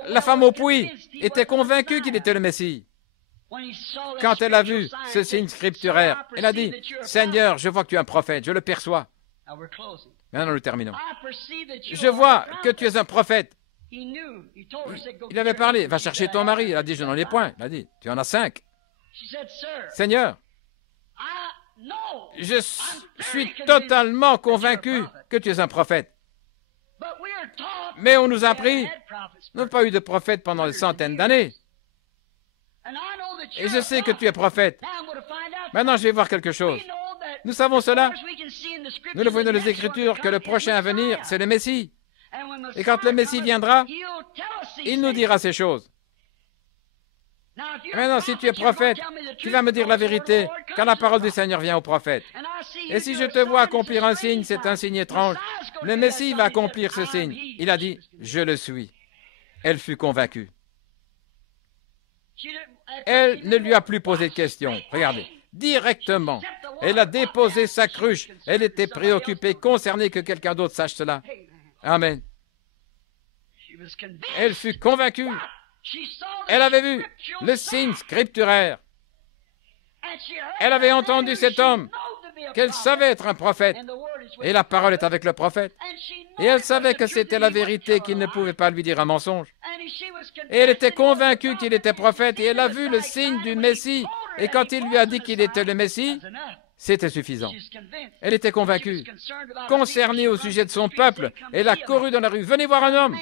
La femme au puits était convaincue qu'il était le Messie. Quand elle a vu ce signe scripturaire, elle a dit, « Seigneur, je vois que tu es un prophète, je le perçois. » Maintenant, nous terminons. Je vois que tu es un prophète. Il avait parlé, va chercher ton mari. Elle a dit, je n'en ai point. Il a dit, tu en as 5. Seigneur, je suis totalement convaincu que tu es un prophète. Mais on nous a appris, nous n'avons pas eu de prophète pendant des centaines d'années. Et je sais que tu es prophète. Maintenant, je vais voir quelque chose. Nous savons cela. Nous le voyons dans les Écritures que le prochain à venir, c'est le Messie. Et quand le Messie viendra, il nous dira ces choses. Maintenant, si tu es prophète, tu vas me dire la vérité, car la parole du Seigneur vient au prophète. Et si je te vois accomplir un signe, c'est un signe étrange. Le Messie va accomplir ce signe. Il a dit, je le suis. Elle fut convaincue. Elle ne lui a plus posé de questions. Regardez, directement, elle a déposé sa cruche. Elle était préoccupée, concernée que quelqu'un d'autre sache cela. Amen. Elle fut convaincue. Elle avait vu le signe scripturaire. Elle avait entendu cet homme qu'elle savait être un prophète. Et la parole est avec le prophète. Et elle savait que c'était la vérité, qu'il ne pouvait pas lui dire un mensonge. Et elle était convaincue qu'il était prophète et elle a vu le signe du Messie. Et quand il lui a dit qu'il était le Messie, C'était suffisant. Elle était convaincue. Concernée au sujet de son peuple, elle a couru dans la rue. « Venez voir un homme.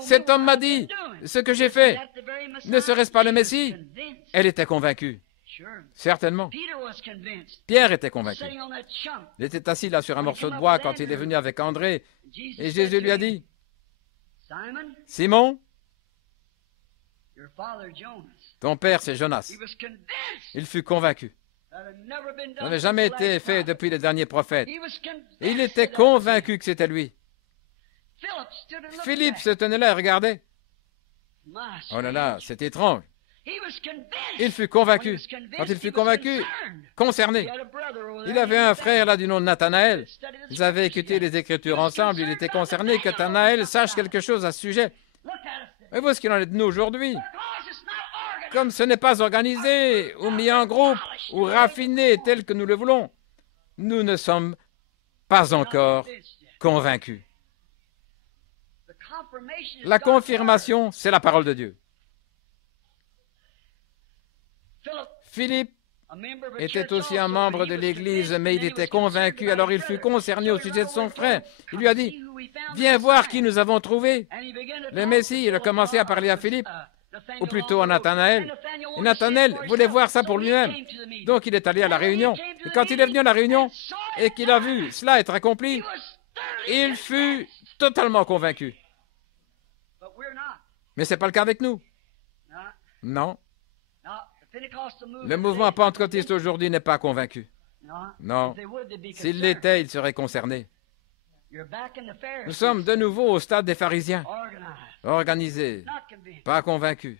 Cet homme m'a dit ce que j'ai fait. Ne serait-ce pas le Messie ?» Elle était convaincue. Certainement. Pierre était convaincu. Il était assis là sur un morceau de bois quand il est venu avec André. Et Jésus lui a dit, « Simon, ton père c'est Jonas. » Il fut convaincu. Ça n'avait jamais été fait depuis les derniers prophètes. Et il était convaincu que c'était lui. Philippe se tenait là et regardait. Oh là là, c'est étrange. Il fut convaincu. Quand il fut convaincu, concerné. Il avait un frère là du nom de Nathanaël. Ils avaient écouté les Écritures ensemble. Il était concerné que Nathanaël sache quelque chose à ce sujet. Mais voici ce qu'il en est de nous aujourd'hui. Comme ce n'est pas organisé, ou mis en groupe, ou raffiné tel que nous le voulons, nous ne sommes pas encore convaincus. La confirmation, c'est la parole de Dieu. Philippe était aussi un membre de l'Église, mais il était convaincu, alors il fut concerné au sujet de son frère. Il lui a dit, « Viens voir qui nous avons trouvé. » Le Messie, il a commencé à parler à Philippe, ou plutôt à Nathanaël. Et Nathanaël voulait voir ça pour lui-même. Donc il est allé à la réunion. Et quand il est venu à la réunion et qu'il a vu cela être accompli, il fut totalement convaincu. Mais ce n'est pas le cas avec nous. Non. Le mouvement pentecôtiste aujourd'hui n'est pas convaincu. Non. S'il l'était, il serait concerné. Nous sommes de nouveau au stade des pharisiens. Organisés, pas convaincus.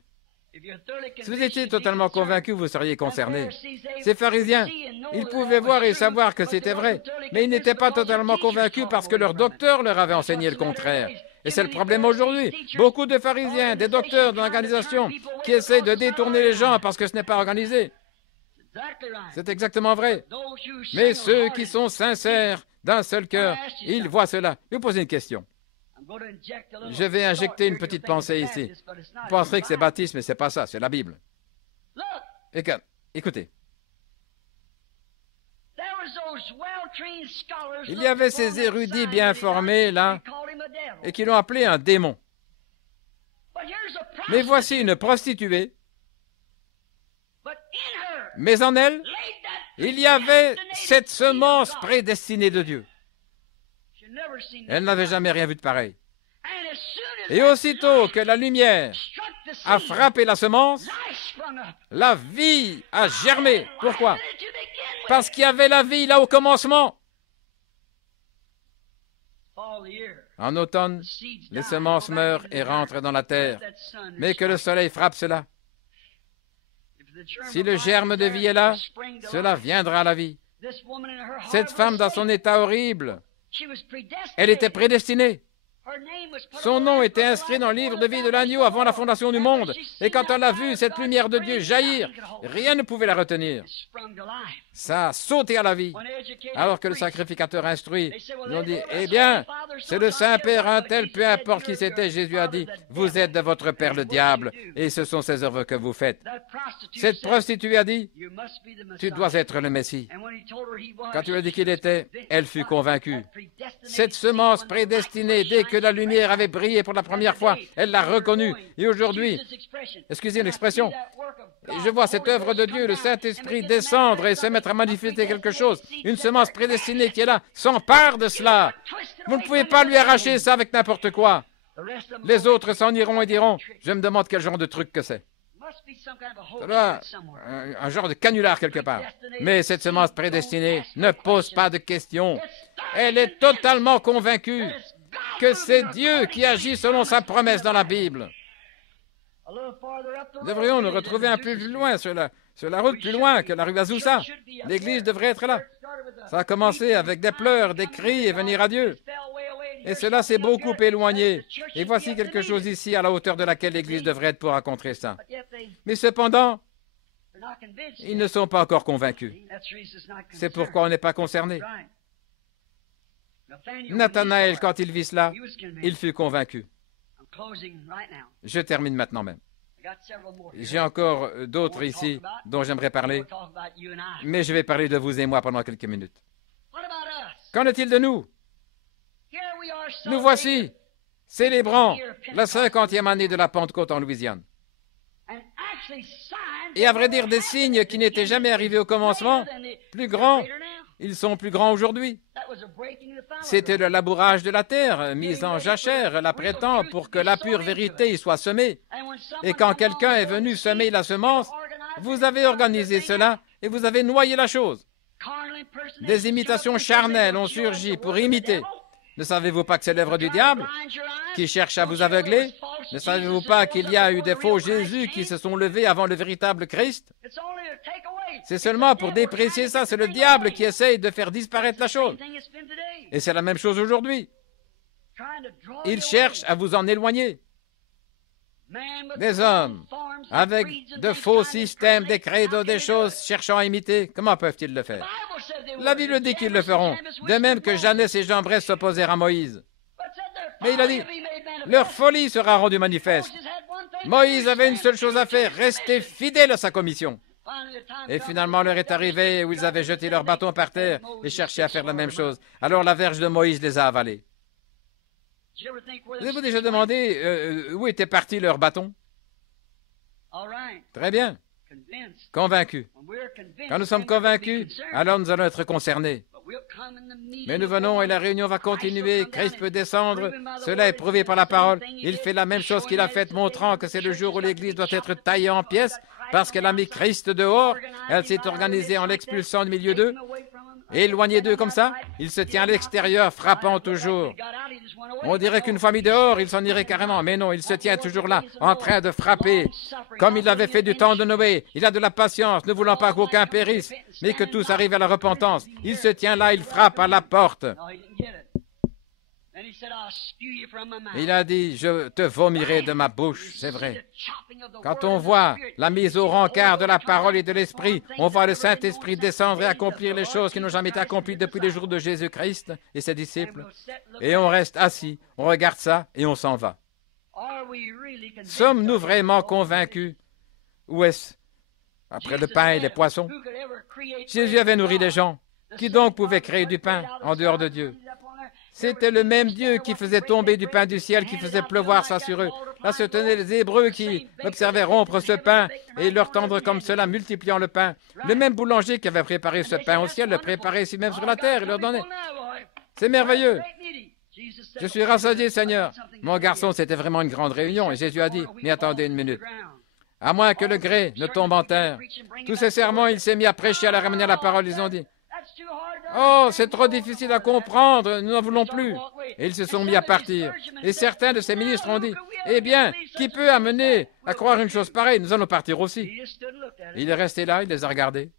Si vous étiez totalement convaincu, vous seriez concerné. Ces pharisiens, ils pouvaient voir et savoir que c'était vrai, mais ils n'étaient pas totalement convaincus parce que leur docteur leur avait enseigné le contraire. Et c'est le problème aujourd'hui. Beaucoup de pharisiens, des docteurs d'organisation qui essayent de détourner les gens parce que ce n'est pas organisé. C'est exactement vrai. Mais ceux qui sont sincères d'un seul cœur, ils voient cela. Je vais vous poser une question. Je vais injecter une petite pensée ici. Vous penserez que c'est baptiste, mais ce n'est pas ça, c'est la Bible. Écoutez. Il y avait ces érudits bien formés, là, et qui l'ont appelé un démon. Mais voici une prostituée. Mais en elle, il y avait cette semence prédestinée de Dieu. Elle n'avait jamais rien vu de pareil. Et aussitôt que la lumière a frappé la semence, la vie a germé. Pourquoi? Parce qu'il y avait la vie là au commencement. En automne, les semences meurent et rentrent dans la terre. Mais que le soleil frappe cela. Si le germe de vie est là, cela viendra à la vie. Cette femme dans son état horrible, elle était prédestinée. Son nom était inscrit dans le livre de vie de l'agneau avant la fondation du monde. Et quand elle a vu cette lumière de Dieu jaillir, rien ne pouvait la retenir. Ça a sauté à la vie. Alors que le sacrificateur instruit, ils ont dit, eh bien, c'est le Saint-Père un tel, peu importe qui c'était, Jésus a dit, vous êtes de votre père le diable, et ce sont ses œuvres que vous faites. Cette prostituée a dit, tu dois être le Messie. Quand tu lui as dit qu'il était, elle fut convaincue. Cette semence prédestinée, dès que la lumière avait brillé pour la première fois, elle l'a reconnue. Et aujourd'hui, excusez l'expression, je vois cette œuvre de Dieu, le Saint-Esprit, descendre et se mettre à manifester quelque chose. Une semence prédestinée qui est là, s'empare de cela. Vous ne pouvez pas lui arracher ça avec n'importe quoi. Les autres s'en iront et diront, je me demande quel genre de truc que c'est. Ça doit un genre de canular quelque part. Mais cette semence prédestinée ne pose pas de questions. Elle est totalement convaincue que c'est Dieu qui agit selon sa promesse dans la Bible. Devrions nous retrouver un peu plus loin sur la route, plus loin que la rue Azusa. L'Église devrait être là. Ça a commencé avec des pleurs, des cris et venir à Dieu. Et cela s'est beaucoup éloigné. Et voici quelque chose ici à la hauteur de laquelle l'Église devrait être pour rencontrer ça. Mais cependant, ils ne sont pas encore convaincus. C'est pourquoi on n'est pas concerné. Nathanaël, quand il vit cela, il fut convaincu. Je termine maintenant même. J'ai encore d'autres ici dont j'aimerais parler, mais je vais parler de vous et moi pendant quelques minutes. Qu'en est-il de nous? Nous voici, célébrant la 50e année de la Pentecôte en Louisiane. Et à vrai dire, des signes qui n'étaient jamais arrivés au commencement, plus grands, ils sont plus grands aujourd'hui. C'était le labourage de la terre, mis en jachère, l'après-temps, pour que la pure vérité y soit semée. Et quand quelqu'un est venu semer la semence, vous avez organisé cela et vous avez noyé la chose. Des imitations charnelles ont surgi pour imiter. Ne savez-vous pas que c'est l'œuvre du diable qui cherche à vous aveugler? Ne savez-vous pas qu'il y a eu des faux Jésus qui se sont levés avant le véritable Christ? C'est seulement pour déprécier ça. C'est le diable qui essaye de faire disparaître la chose. Et c'est la même chose aujourd'hui. Il cherche à vous en éloigner. Des hommes avec de faux systèmes, des credos, des choses cherchant à imiter, comment peuvent-ils le faire? La Bible dit qu'ils le feront, de même que Jannes et Jambres s'opposèrent à Moïse. Mais il a dit, leur folie sera rendue manifeste. Moïse avait une seule chose à faire, rester fidèle à sa commission. Et finalement, l'heure est arrivée où ils avaient jeté leur bâton par terre et cherché à faire la même chose. Alors la verge de Moïse les a avalés. Vous avez-vous déjà demandé où était parti leur bâton? Très bien. Convaincus. Quand nous sommes convaincus, alors nous allons être concernés. Mais nous venons et la réunion va continuer. Christ peut descendre. Cela est prouvé par la parole. Il fait la même chose qu'il a faite, montrant que c'est le jour où l'Église doit être taillée en pièces parce qu'elle a mis Christ dehors. Elle s'est organisée en l'expulsant du milieu d'eux. Éloigné d'eux comme ça, il se tient à l'extérieur, frappant toujours. On dirait qu'une fois mis dehors, il s'en irait carrément. Mais non, il se tient toujours là, en train de frapper, comme il l'avait fait du temps de Noé. Il a de la patience, ne voulant pas qu'aucun périsse, mais que tous arrivent à la repentance. Il se tient là, il frappe à la porte. Il a dit, je te vomirai de ma bouche, c'est vrai. Quand on voit la mise au rencard de la parole et de l'esprit, on voit le Saint-Esprit descendre et accomplir les choses qui n'ont jamais été accomplies depuis les jours de Jésus-Christ et ses disciples. Et on reste assis, on regarde ça et on s'en va. Sommes-nous vraiment convaincus? Où est-ce? Après le pain et les poissons. Jésus avait nourri les gens. Qui donc pouvait créer du pain en dehors de Dieu? C'était le même Dieu qui faisait tomber du pain du ciel, qui faisait pleuvoir ça sur eux. Là se tenaient les Hébreux qui observaient rompre ce pain et leur tendre comme cela, multipliant le pain. Le même boulanger qui avait préparé ce pain au ciel, le préparait ici même sur la terre et leur donnait. C'est merveilleux. Je suis rassasié, Seigneur. Mon garçon, c'était vraiment une grande réunion. Et Jésus a dit, mais attendez une minute. À moins que le grès ne tombe en terre. Tous ces sermons, il s'est mis à prêcher, à leur ramener la parole. Ils ont dit, oh, c'est trop difficile à comprendre, nous n'en voulons plus. Et ils se sont mis à partir. Et certains de ces ministres ont dit, eh bien, qui peut amener à croire une chose pareille? Nous allons partir aussi. Et il est resté là, il les a regardés.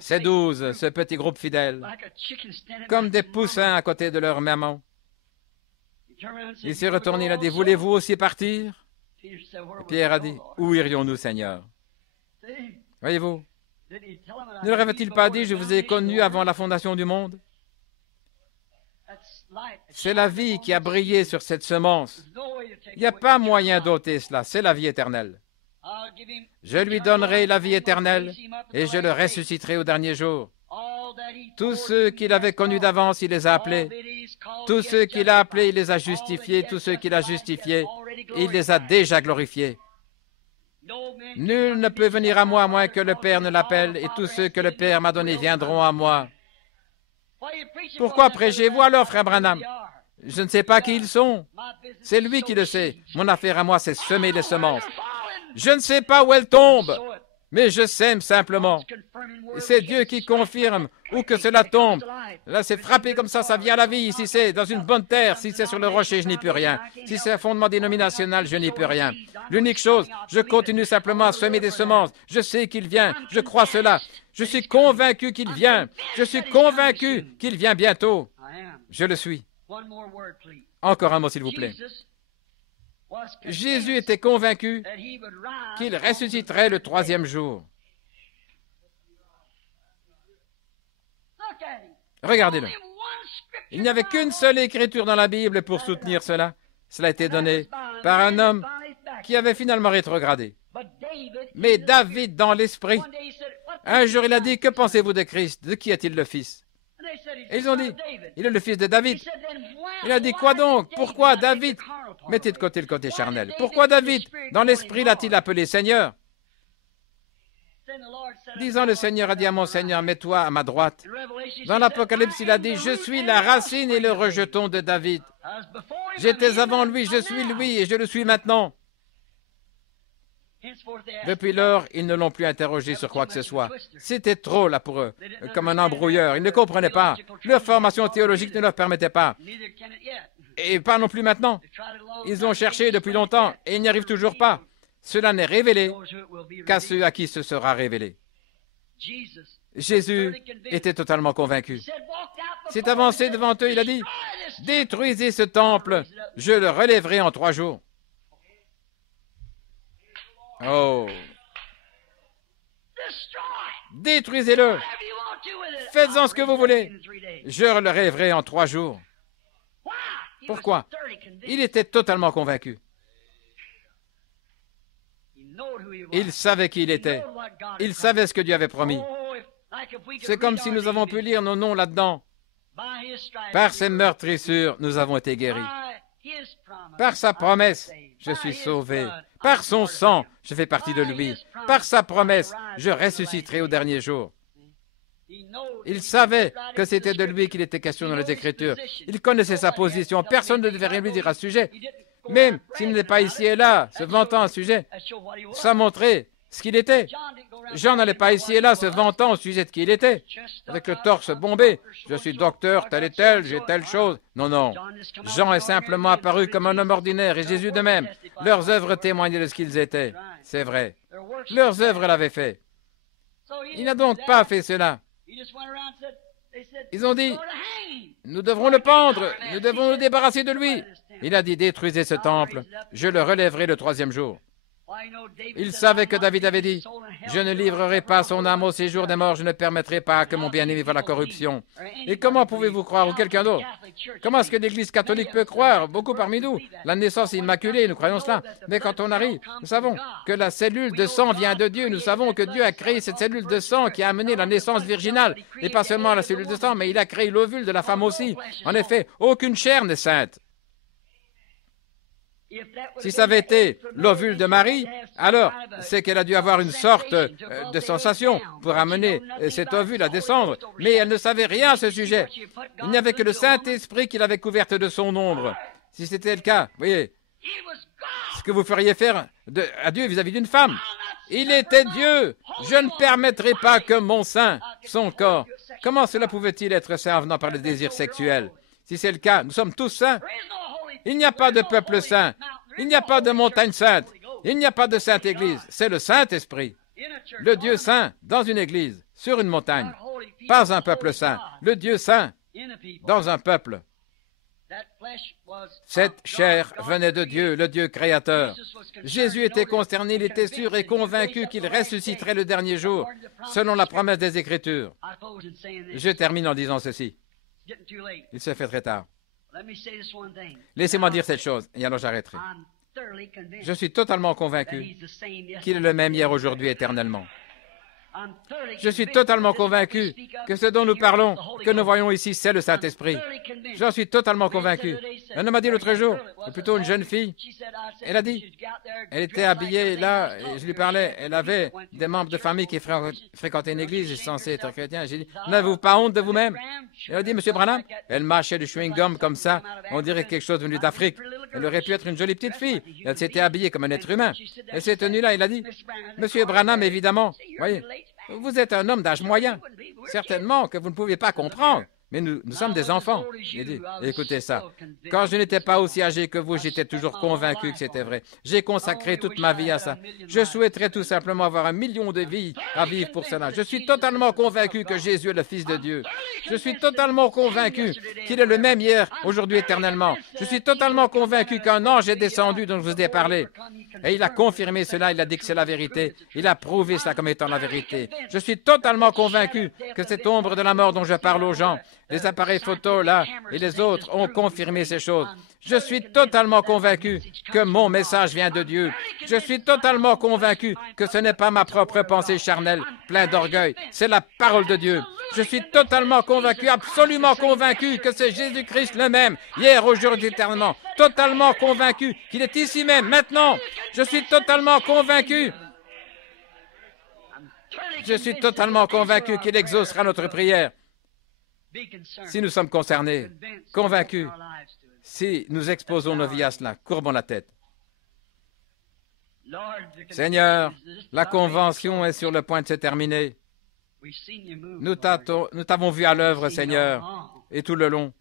Ces 12, ce petit groupe fidèle, comme des poussins à côté de leur maman. Il s'est retourné, il a dit, voulez-vous aussi partir? Et Pierre a dit, où irions-nous, Seigneur? Voyez-vous? Ne leur avait-il pas dit, je vous ai connu avant la fondation du monde? C'est la vie qui a brillé sur cette semence. Il n'y a pas moyen d'ôter cela, c'est la vie éternelle. Je lui donnerai la vie éternelle et je le ressusciterai au dernier jour. Tous ceux qu'il avait connus d'avance, il les a appelés. Tous ceux qu'il a appelés, il les a justifiés. Tous ceux qu'il a justifiés, il les a déjà glorifiés. Nul ne peut venir à moi, moins que le Père ne l'appelle, et tous ceux que le Père m'a donnés viendront à moi. Pourquoi prêchez-vous alors, frère Branham? Je ne sais pas qui ils sont. C'est lui qui le sait. Mon affaire à moi, c'est semer les semences. Je ne sais pas où elles tombent, mais je sème simplement. C'est Dieu qui confirme où que cela tombe. Là, c'est frappé comme ça vient à la vie. Si c'est dans une bonne terre, si c'est sur le rocher, je n'y peux rien. Si c'est un fondement dénominationnel, je n'y peux rien. L'unique chose, je continue simplement à semer des semences. Je sais qu'il vient, je crois cela. Je suis convaincu qu'il vient. Je suis convaincu qu'il vient bientôt. Je le suis. Encore un mot, s'il vous plaît. Jésus était convaincu qu'il ressusciterait le troisième jour. Regardez-le. Il n'y avait qu'une seule écriture dans la Bible pour soutenir cela. Cela a été donné par un homme qui avait finalement rétrogradé. Mais David, dans l'esprit, un jour, il a dit, « Que pensez-vous de Christ? De qui est-il le fils ?» Et ils ont dit, « Il est le fils de David. » Il a dit, « Quoi donc? Pourquoi David? » Mettez de côté le côté charnel. Pourquoi David, dans l'esprit, l'a-t-il appelé Seigneur? Disant, le Seigneur a dit à mon Seigneur, « Mets-toi à ma droite. » Dans l'Apocalypse, il a dit, « Je suis la racine et le rejeton de David. J'étais avant lui, je suis lui et je le suis maintenant. » Depuis lors, ils ne l'ont plus interrogé sur quoi que ce soit. C'était trop là pour eux, comme un embrouilleur. Ils ne comprenaient pas. Leur formation théologique ne leur permettait pas. Et pas non plus maintenant. Ils ont cherché depuis longtemps et ils n'y arrivent toujours pas. Cela n'est révélé qu'à ceux à qui ce sera révélé. Jésus était totalement convaincu. C'est avancé devant eux, il a dit, « Détruisez ce temple, je le relèverai en 3 jours. » Oh! Détruisez-le. Faites-en ce que vous voulez. Je le relèverai en 3 jours. Pourquoi? Il était totalement convaincu. Il savait qui il était. Il savait ce que Dieu avait promis. C'est comme si nous avons pu lire nos noms là-dedans. Par ses meurtrissures, nous avons été guéris. Par sa promesse, je suis sauvé. Par son sang, je fais partie de lui. Par sa promesse, je ressusciterai au dernier jour. Il savait que c'était de lui qu'il était question dans les Écritures. Il connaissait sa position. Personne ne devait rien lui dire à ce sujet. Même s'il n'est pas ici et là, se vantant à ce sujet, ça montrait ce qu'il était. Jean n'allait pas ici et là se vantant au sujet de qui il était, avec le torse bombé. Je suis docteur, tel et tel, j'ai telle chose. Non, non. Jean est simplement apparu comme un homme ordinaire et Jésus de même. Leurs œuvres témoignaient de ce qu'ils étaient. C'est vrai. Leurs œuvres l'avaient fait. Il n'a donc pas fait cela. Ils ont dit, nous devrons le pendre, nous devons nous débarrasser de lui. Il a dit, détruisez ce temple, je le relèverai le 3e jour. Il savait que David avait dit, je ne livrerai pas son âme au séjour des morts, je ne permettrai pas que mon bien-aimé voie la corruption. Et comment pouvez-vous croire, ou quelqu'un d'autre? Comment est-ce que l'Église catholique peut croire, beaucoup parmi nous, la naissance immaculée, nous croyons cela. Mais quand on arrive, nous savons que la cellule de sang vient de Dieu. Nous savons que Dieu a créé cette cellule de sang qui a amené la naissance virginale. Et pas seulement la cellule de sang, mais il a créé l'ovule de la femme aussi. En effet, aucune chair n'est sainte. Si ça avait été l'ovule de Marie, alors c'est qu'elle a dû avoir une sorte de sensation pour amener cet ovule à descendre, mais elle ne savait rien à ce sujet. Il n'y avait que le Saint-Esprit qui l'avait couverte de son ombre. Si c'était le cas, voyez, ce que vous feriez faire à Dieu vis-à-vis d'une femme. Il était Dieu. Je ne permettrai pas que mon sein, son corps, comment cela pouvait-il être saint en venant par le désir sexuel? Si c'est le cas, nous sommes tous saints. Il n'y a pas de peuple saint. Il n'y a pas de montagne sainte. Il n'y a pas de sainte église. C'est le Saint-Esprit. Le Dieu saint dans une église, sur une montagne. Pas un peuple saint. Le Dieu saint dans un peuple. Cette chair venait de Dieu, le Dieu créateur. Jésus était concerné, il était sûr et convaincu qu'il ressusciterait le dernier jour, selon la promesse des Écritures. Je termine en disant ceci. Il se fait très tard. Laissez-moi dire cette chose, et alors j'arrêterai. Je suis totalement convaincu qu'il est le même hier, aujourd'hui, éternellement. Je suis totalement convaincu que ce dont nous parlons, que nous voyons ici, c'est le Saint-Esprit. J'en suis totalement convaincu. Un homme m'a dit l'autre jour, ou plutôt une jeune fille, elle a dit, elle était habillée là, et je lui parlais, elle avait des membres de famille qui fréquentaient une église, et censée être chrétien. J'ai dit, n'avez-vous pas honte de vous-même? Elle a dit, Monsieur Branham, elle mâchait du chewing-gum comme ça, on dirait quelque chose venu d'Afrique. Elle aurait pu être une jolie petite fille. Elle s'était habillée comme un être humain. Elle s'est tenue là, il a dit, Monsieur Branham, évidemment, voyez, vous êtes un homme d'âge moyen. Certainement que vous ne pouvez pas comprendre. Mais nous sommes des enfants. J'ai dit, écoutez ça. Quand je n'étais pas aussi âgé que vous, j'étais toujours convaincu que c'était vrai. J'ai consacré toute ma vie à ça. Je souhaiterais tout simplement avoir 1 million de vies à vivre pour cela. Je suis totalement convaincu que Jésus est le Fils de Dieu. Je suis totalement convaincu qu'il est le même hier, aujourd'hui, éternellement. Je suis totalement convaincu qu'un ange est descendu dont je vous ai parlé. Et il a confirmé cela, il a dit que c'est la vérité. Il a prouvé cela comme étant la vérité. Je suis totalement convaincu que cette ombre de la mort dont je parle aux gens, les appareils photo là et les autres ont confirmé ces choses. Je suis totalement convaincu que mon message vient de Dieu. Je suis totalement convaincu que ce n'est pas ma propre pensée charnelle, plein d'orgueil. C'est la parole de Dieu. Je suis totalement convaincu, absolument convaincu que c'est Jésus-Christ le même, hier, aujourd'hui, éternellement. Totalement convaincu qu'il est ici même, maintenant. Je suis totalement convaincu. Je suis totalement convaincu qu'il exaucera notre prière. Si nous sommes concernés, convaincus, si nous exposons nos vies à cela, courbons la tête. Seigneur, la convention est sur le point de se terminer. Nous t'avons vu à l'œuvre, Seigneur, et tout le long.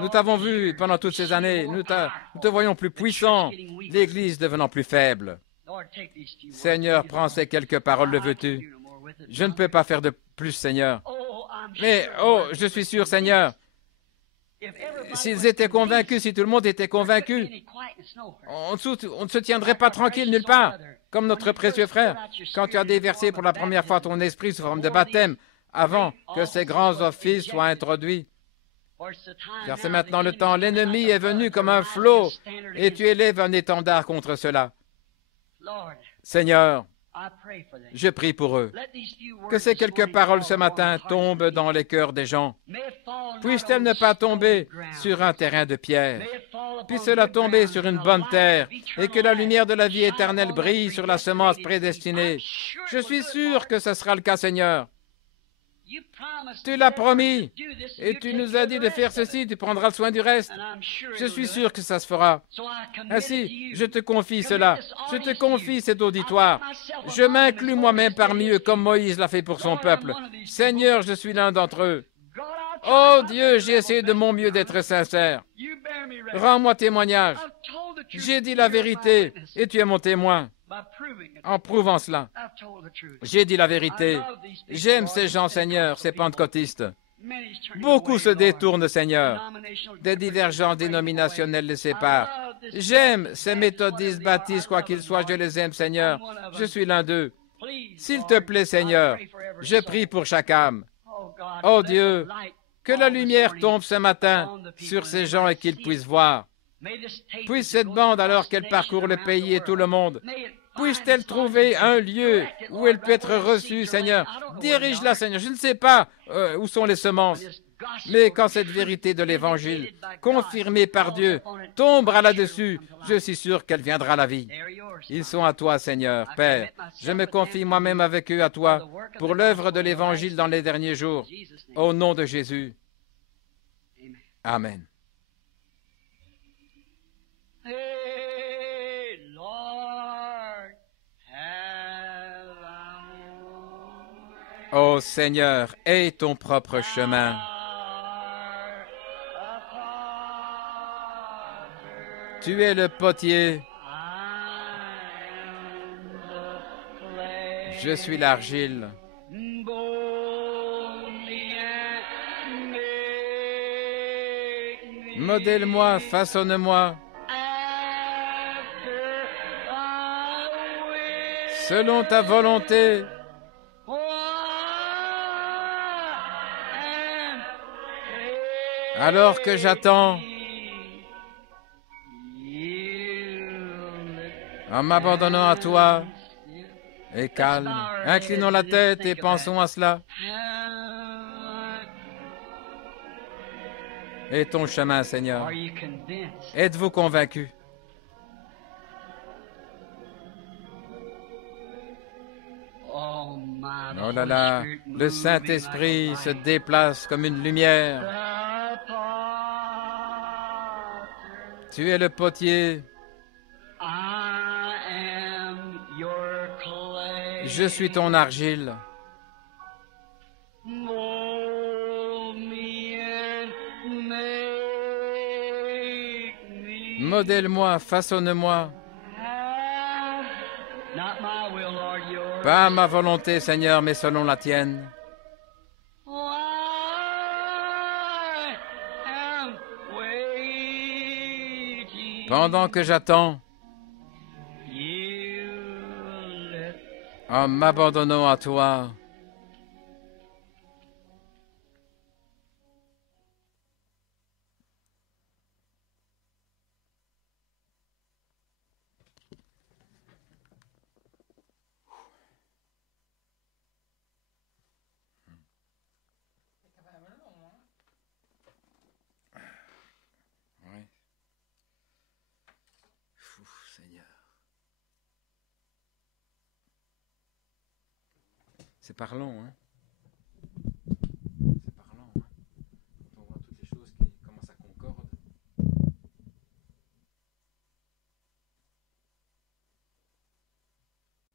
Nous t'avons vu pendant toutes ces années. Nous te voyons plus puissant, l'Église devenant plus faible. Seigneur, prends ces quelques paroles, le veux-tu? Je ne peux pas faire de plus, Seigneur. Mais, oh, je suis sûr, Seigneur, s'ils étaient convaincus, si tout le monde était convaincu, on ne se tiendrait pas tranquille nulle part. Comme notre précieux frère, quand tu as déversé pour la première fois ton esprit sous forme de baptême, avant que ces grands offices soient introduits. Car c'est maintenant le temps. L'ennemi est venu comme un flot, et tu élèves un étendard contre cela. Seigneur, je prie pour eux. Que ces quelques paroles ce matin tombent dans les cœurs des gens. Puisse-t-elle ne pas tomber sur un terrain de pierre? Puisse-la tomber sur une bonne terre et que la lumière de la vie éternelle brille sur la semence prédestinée. Je suis sûr que ce sera le cas, Seigneur. Tu l'as promis et tu nous as dit de faire ceci, tu prendras soin du reste. Je suis sûr que ça se fera. Ainsi, je te confie cela. Je te confie cet auditoire. Je m'inclus moi-même parmi eux comme Moïse l'a fait pour son peuple. Seigneur, je suis l'un d'entre eux. Oh Dieu, j'ai essayé de mon mieux d'être sincère. Rends-moi témoignage. J'ai dit la vérité et tu es mon témoin. En prouvant cela, j'ai dit la vérité. J'aime ces gens, Seigneur, ces pentecôtistes. Beaucoup se détournent, Seigneur. Des divergences dénominationnelles les séparent. J'aime ces méthodistes, baptistes, quoi qu'ils soient, je les aime, Seigneur. Je suis l'un d'eux. S'il te plaît, Seigneur, je prie pour chaque âme. Oh Dieu, que la lumière tombe ce matin sur ces gens et qu'ils puissent voir. Puisse cette bande, alors qu'elle parcourt le pays et tout le monde, puisse-t-elle trouver un lieu où elle peut être reçue, Seigneur? Dirige-la, Seigneur. Je ne sais pas où sont les semences, mais quand cette vérité de l'Évangile, confirmée par Dieu, tombera là-dessus, je suis sûr qu'elle viendra à la vie. Ils sont à toi, Seigneur, Père. Je me confie moi-même avec eux à toi pour l'œuvre de l'Évangile dans les derniers jours. Au nom de Jésus. Amen. Ô Seigneur, aie ton propre chemin. Tu es le potier. Je suis l'argile. Modèle-moi, façonne-moi. Selon ta volonté. Alors que j'attends, en m'abandonnant à toi, et calme, inclinons la tête et pensons à cela. Et ton chemin, Seigneur. Êtes-vous convaincus? Oh là là, le Saint-Esprit se déplace comme une lumière. Tu es le potier. Je suis ton argile. Modèle-moi, façonne-moi. Pas ma volonté, Seigneur, mais selon la tienne. Pendant que j'attends, en m'abandonnant à toi, Seigneur. C'est parlant, hein?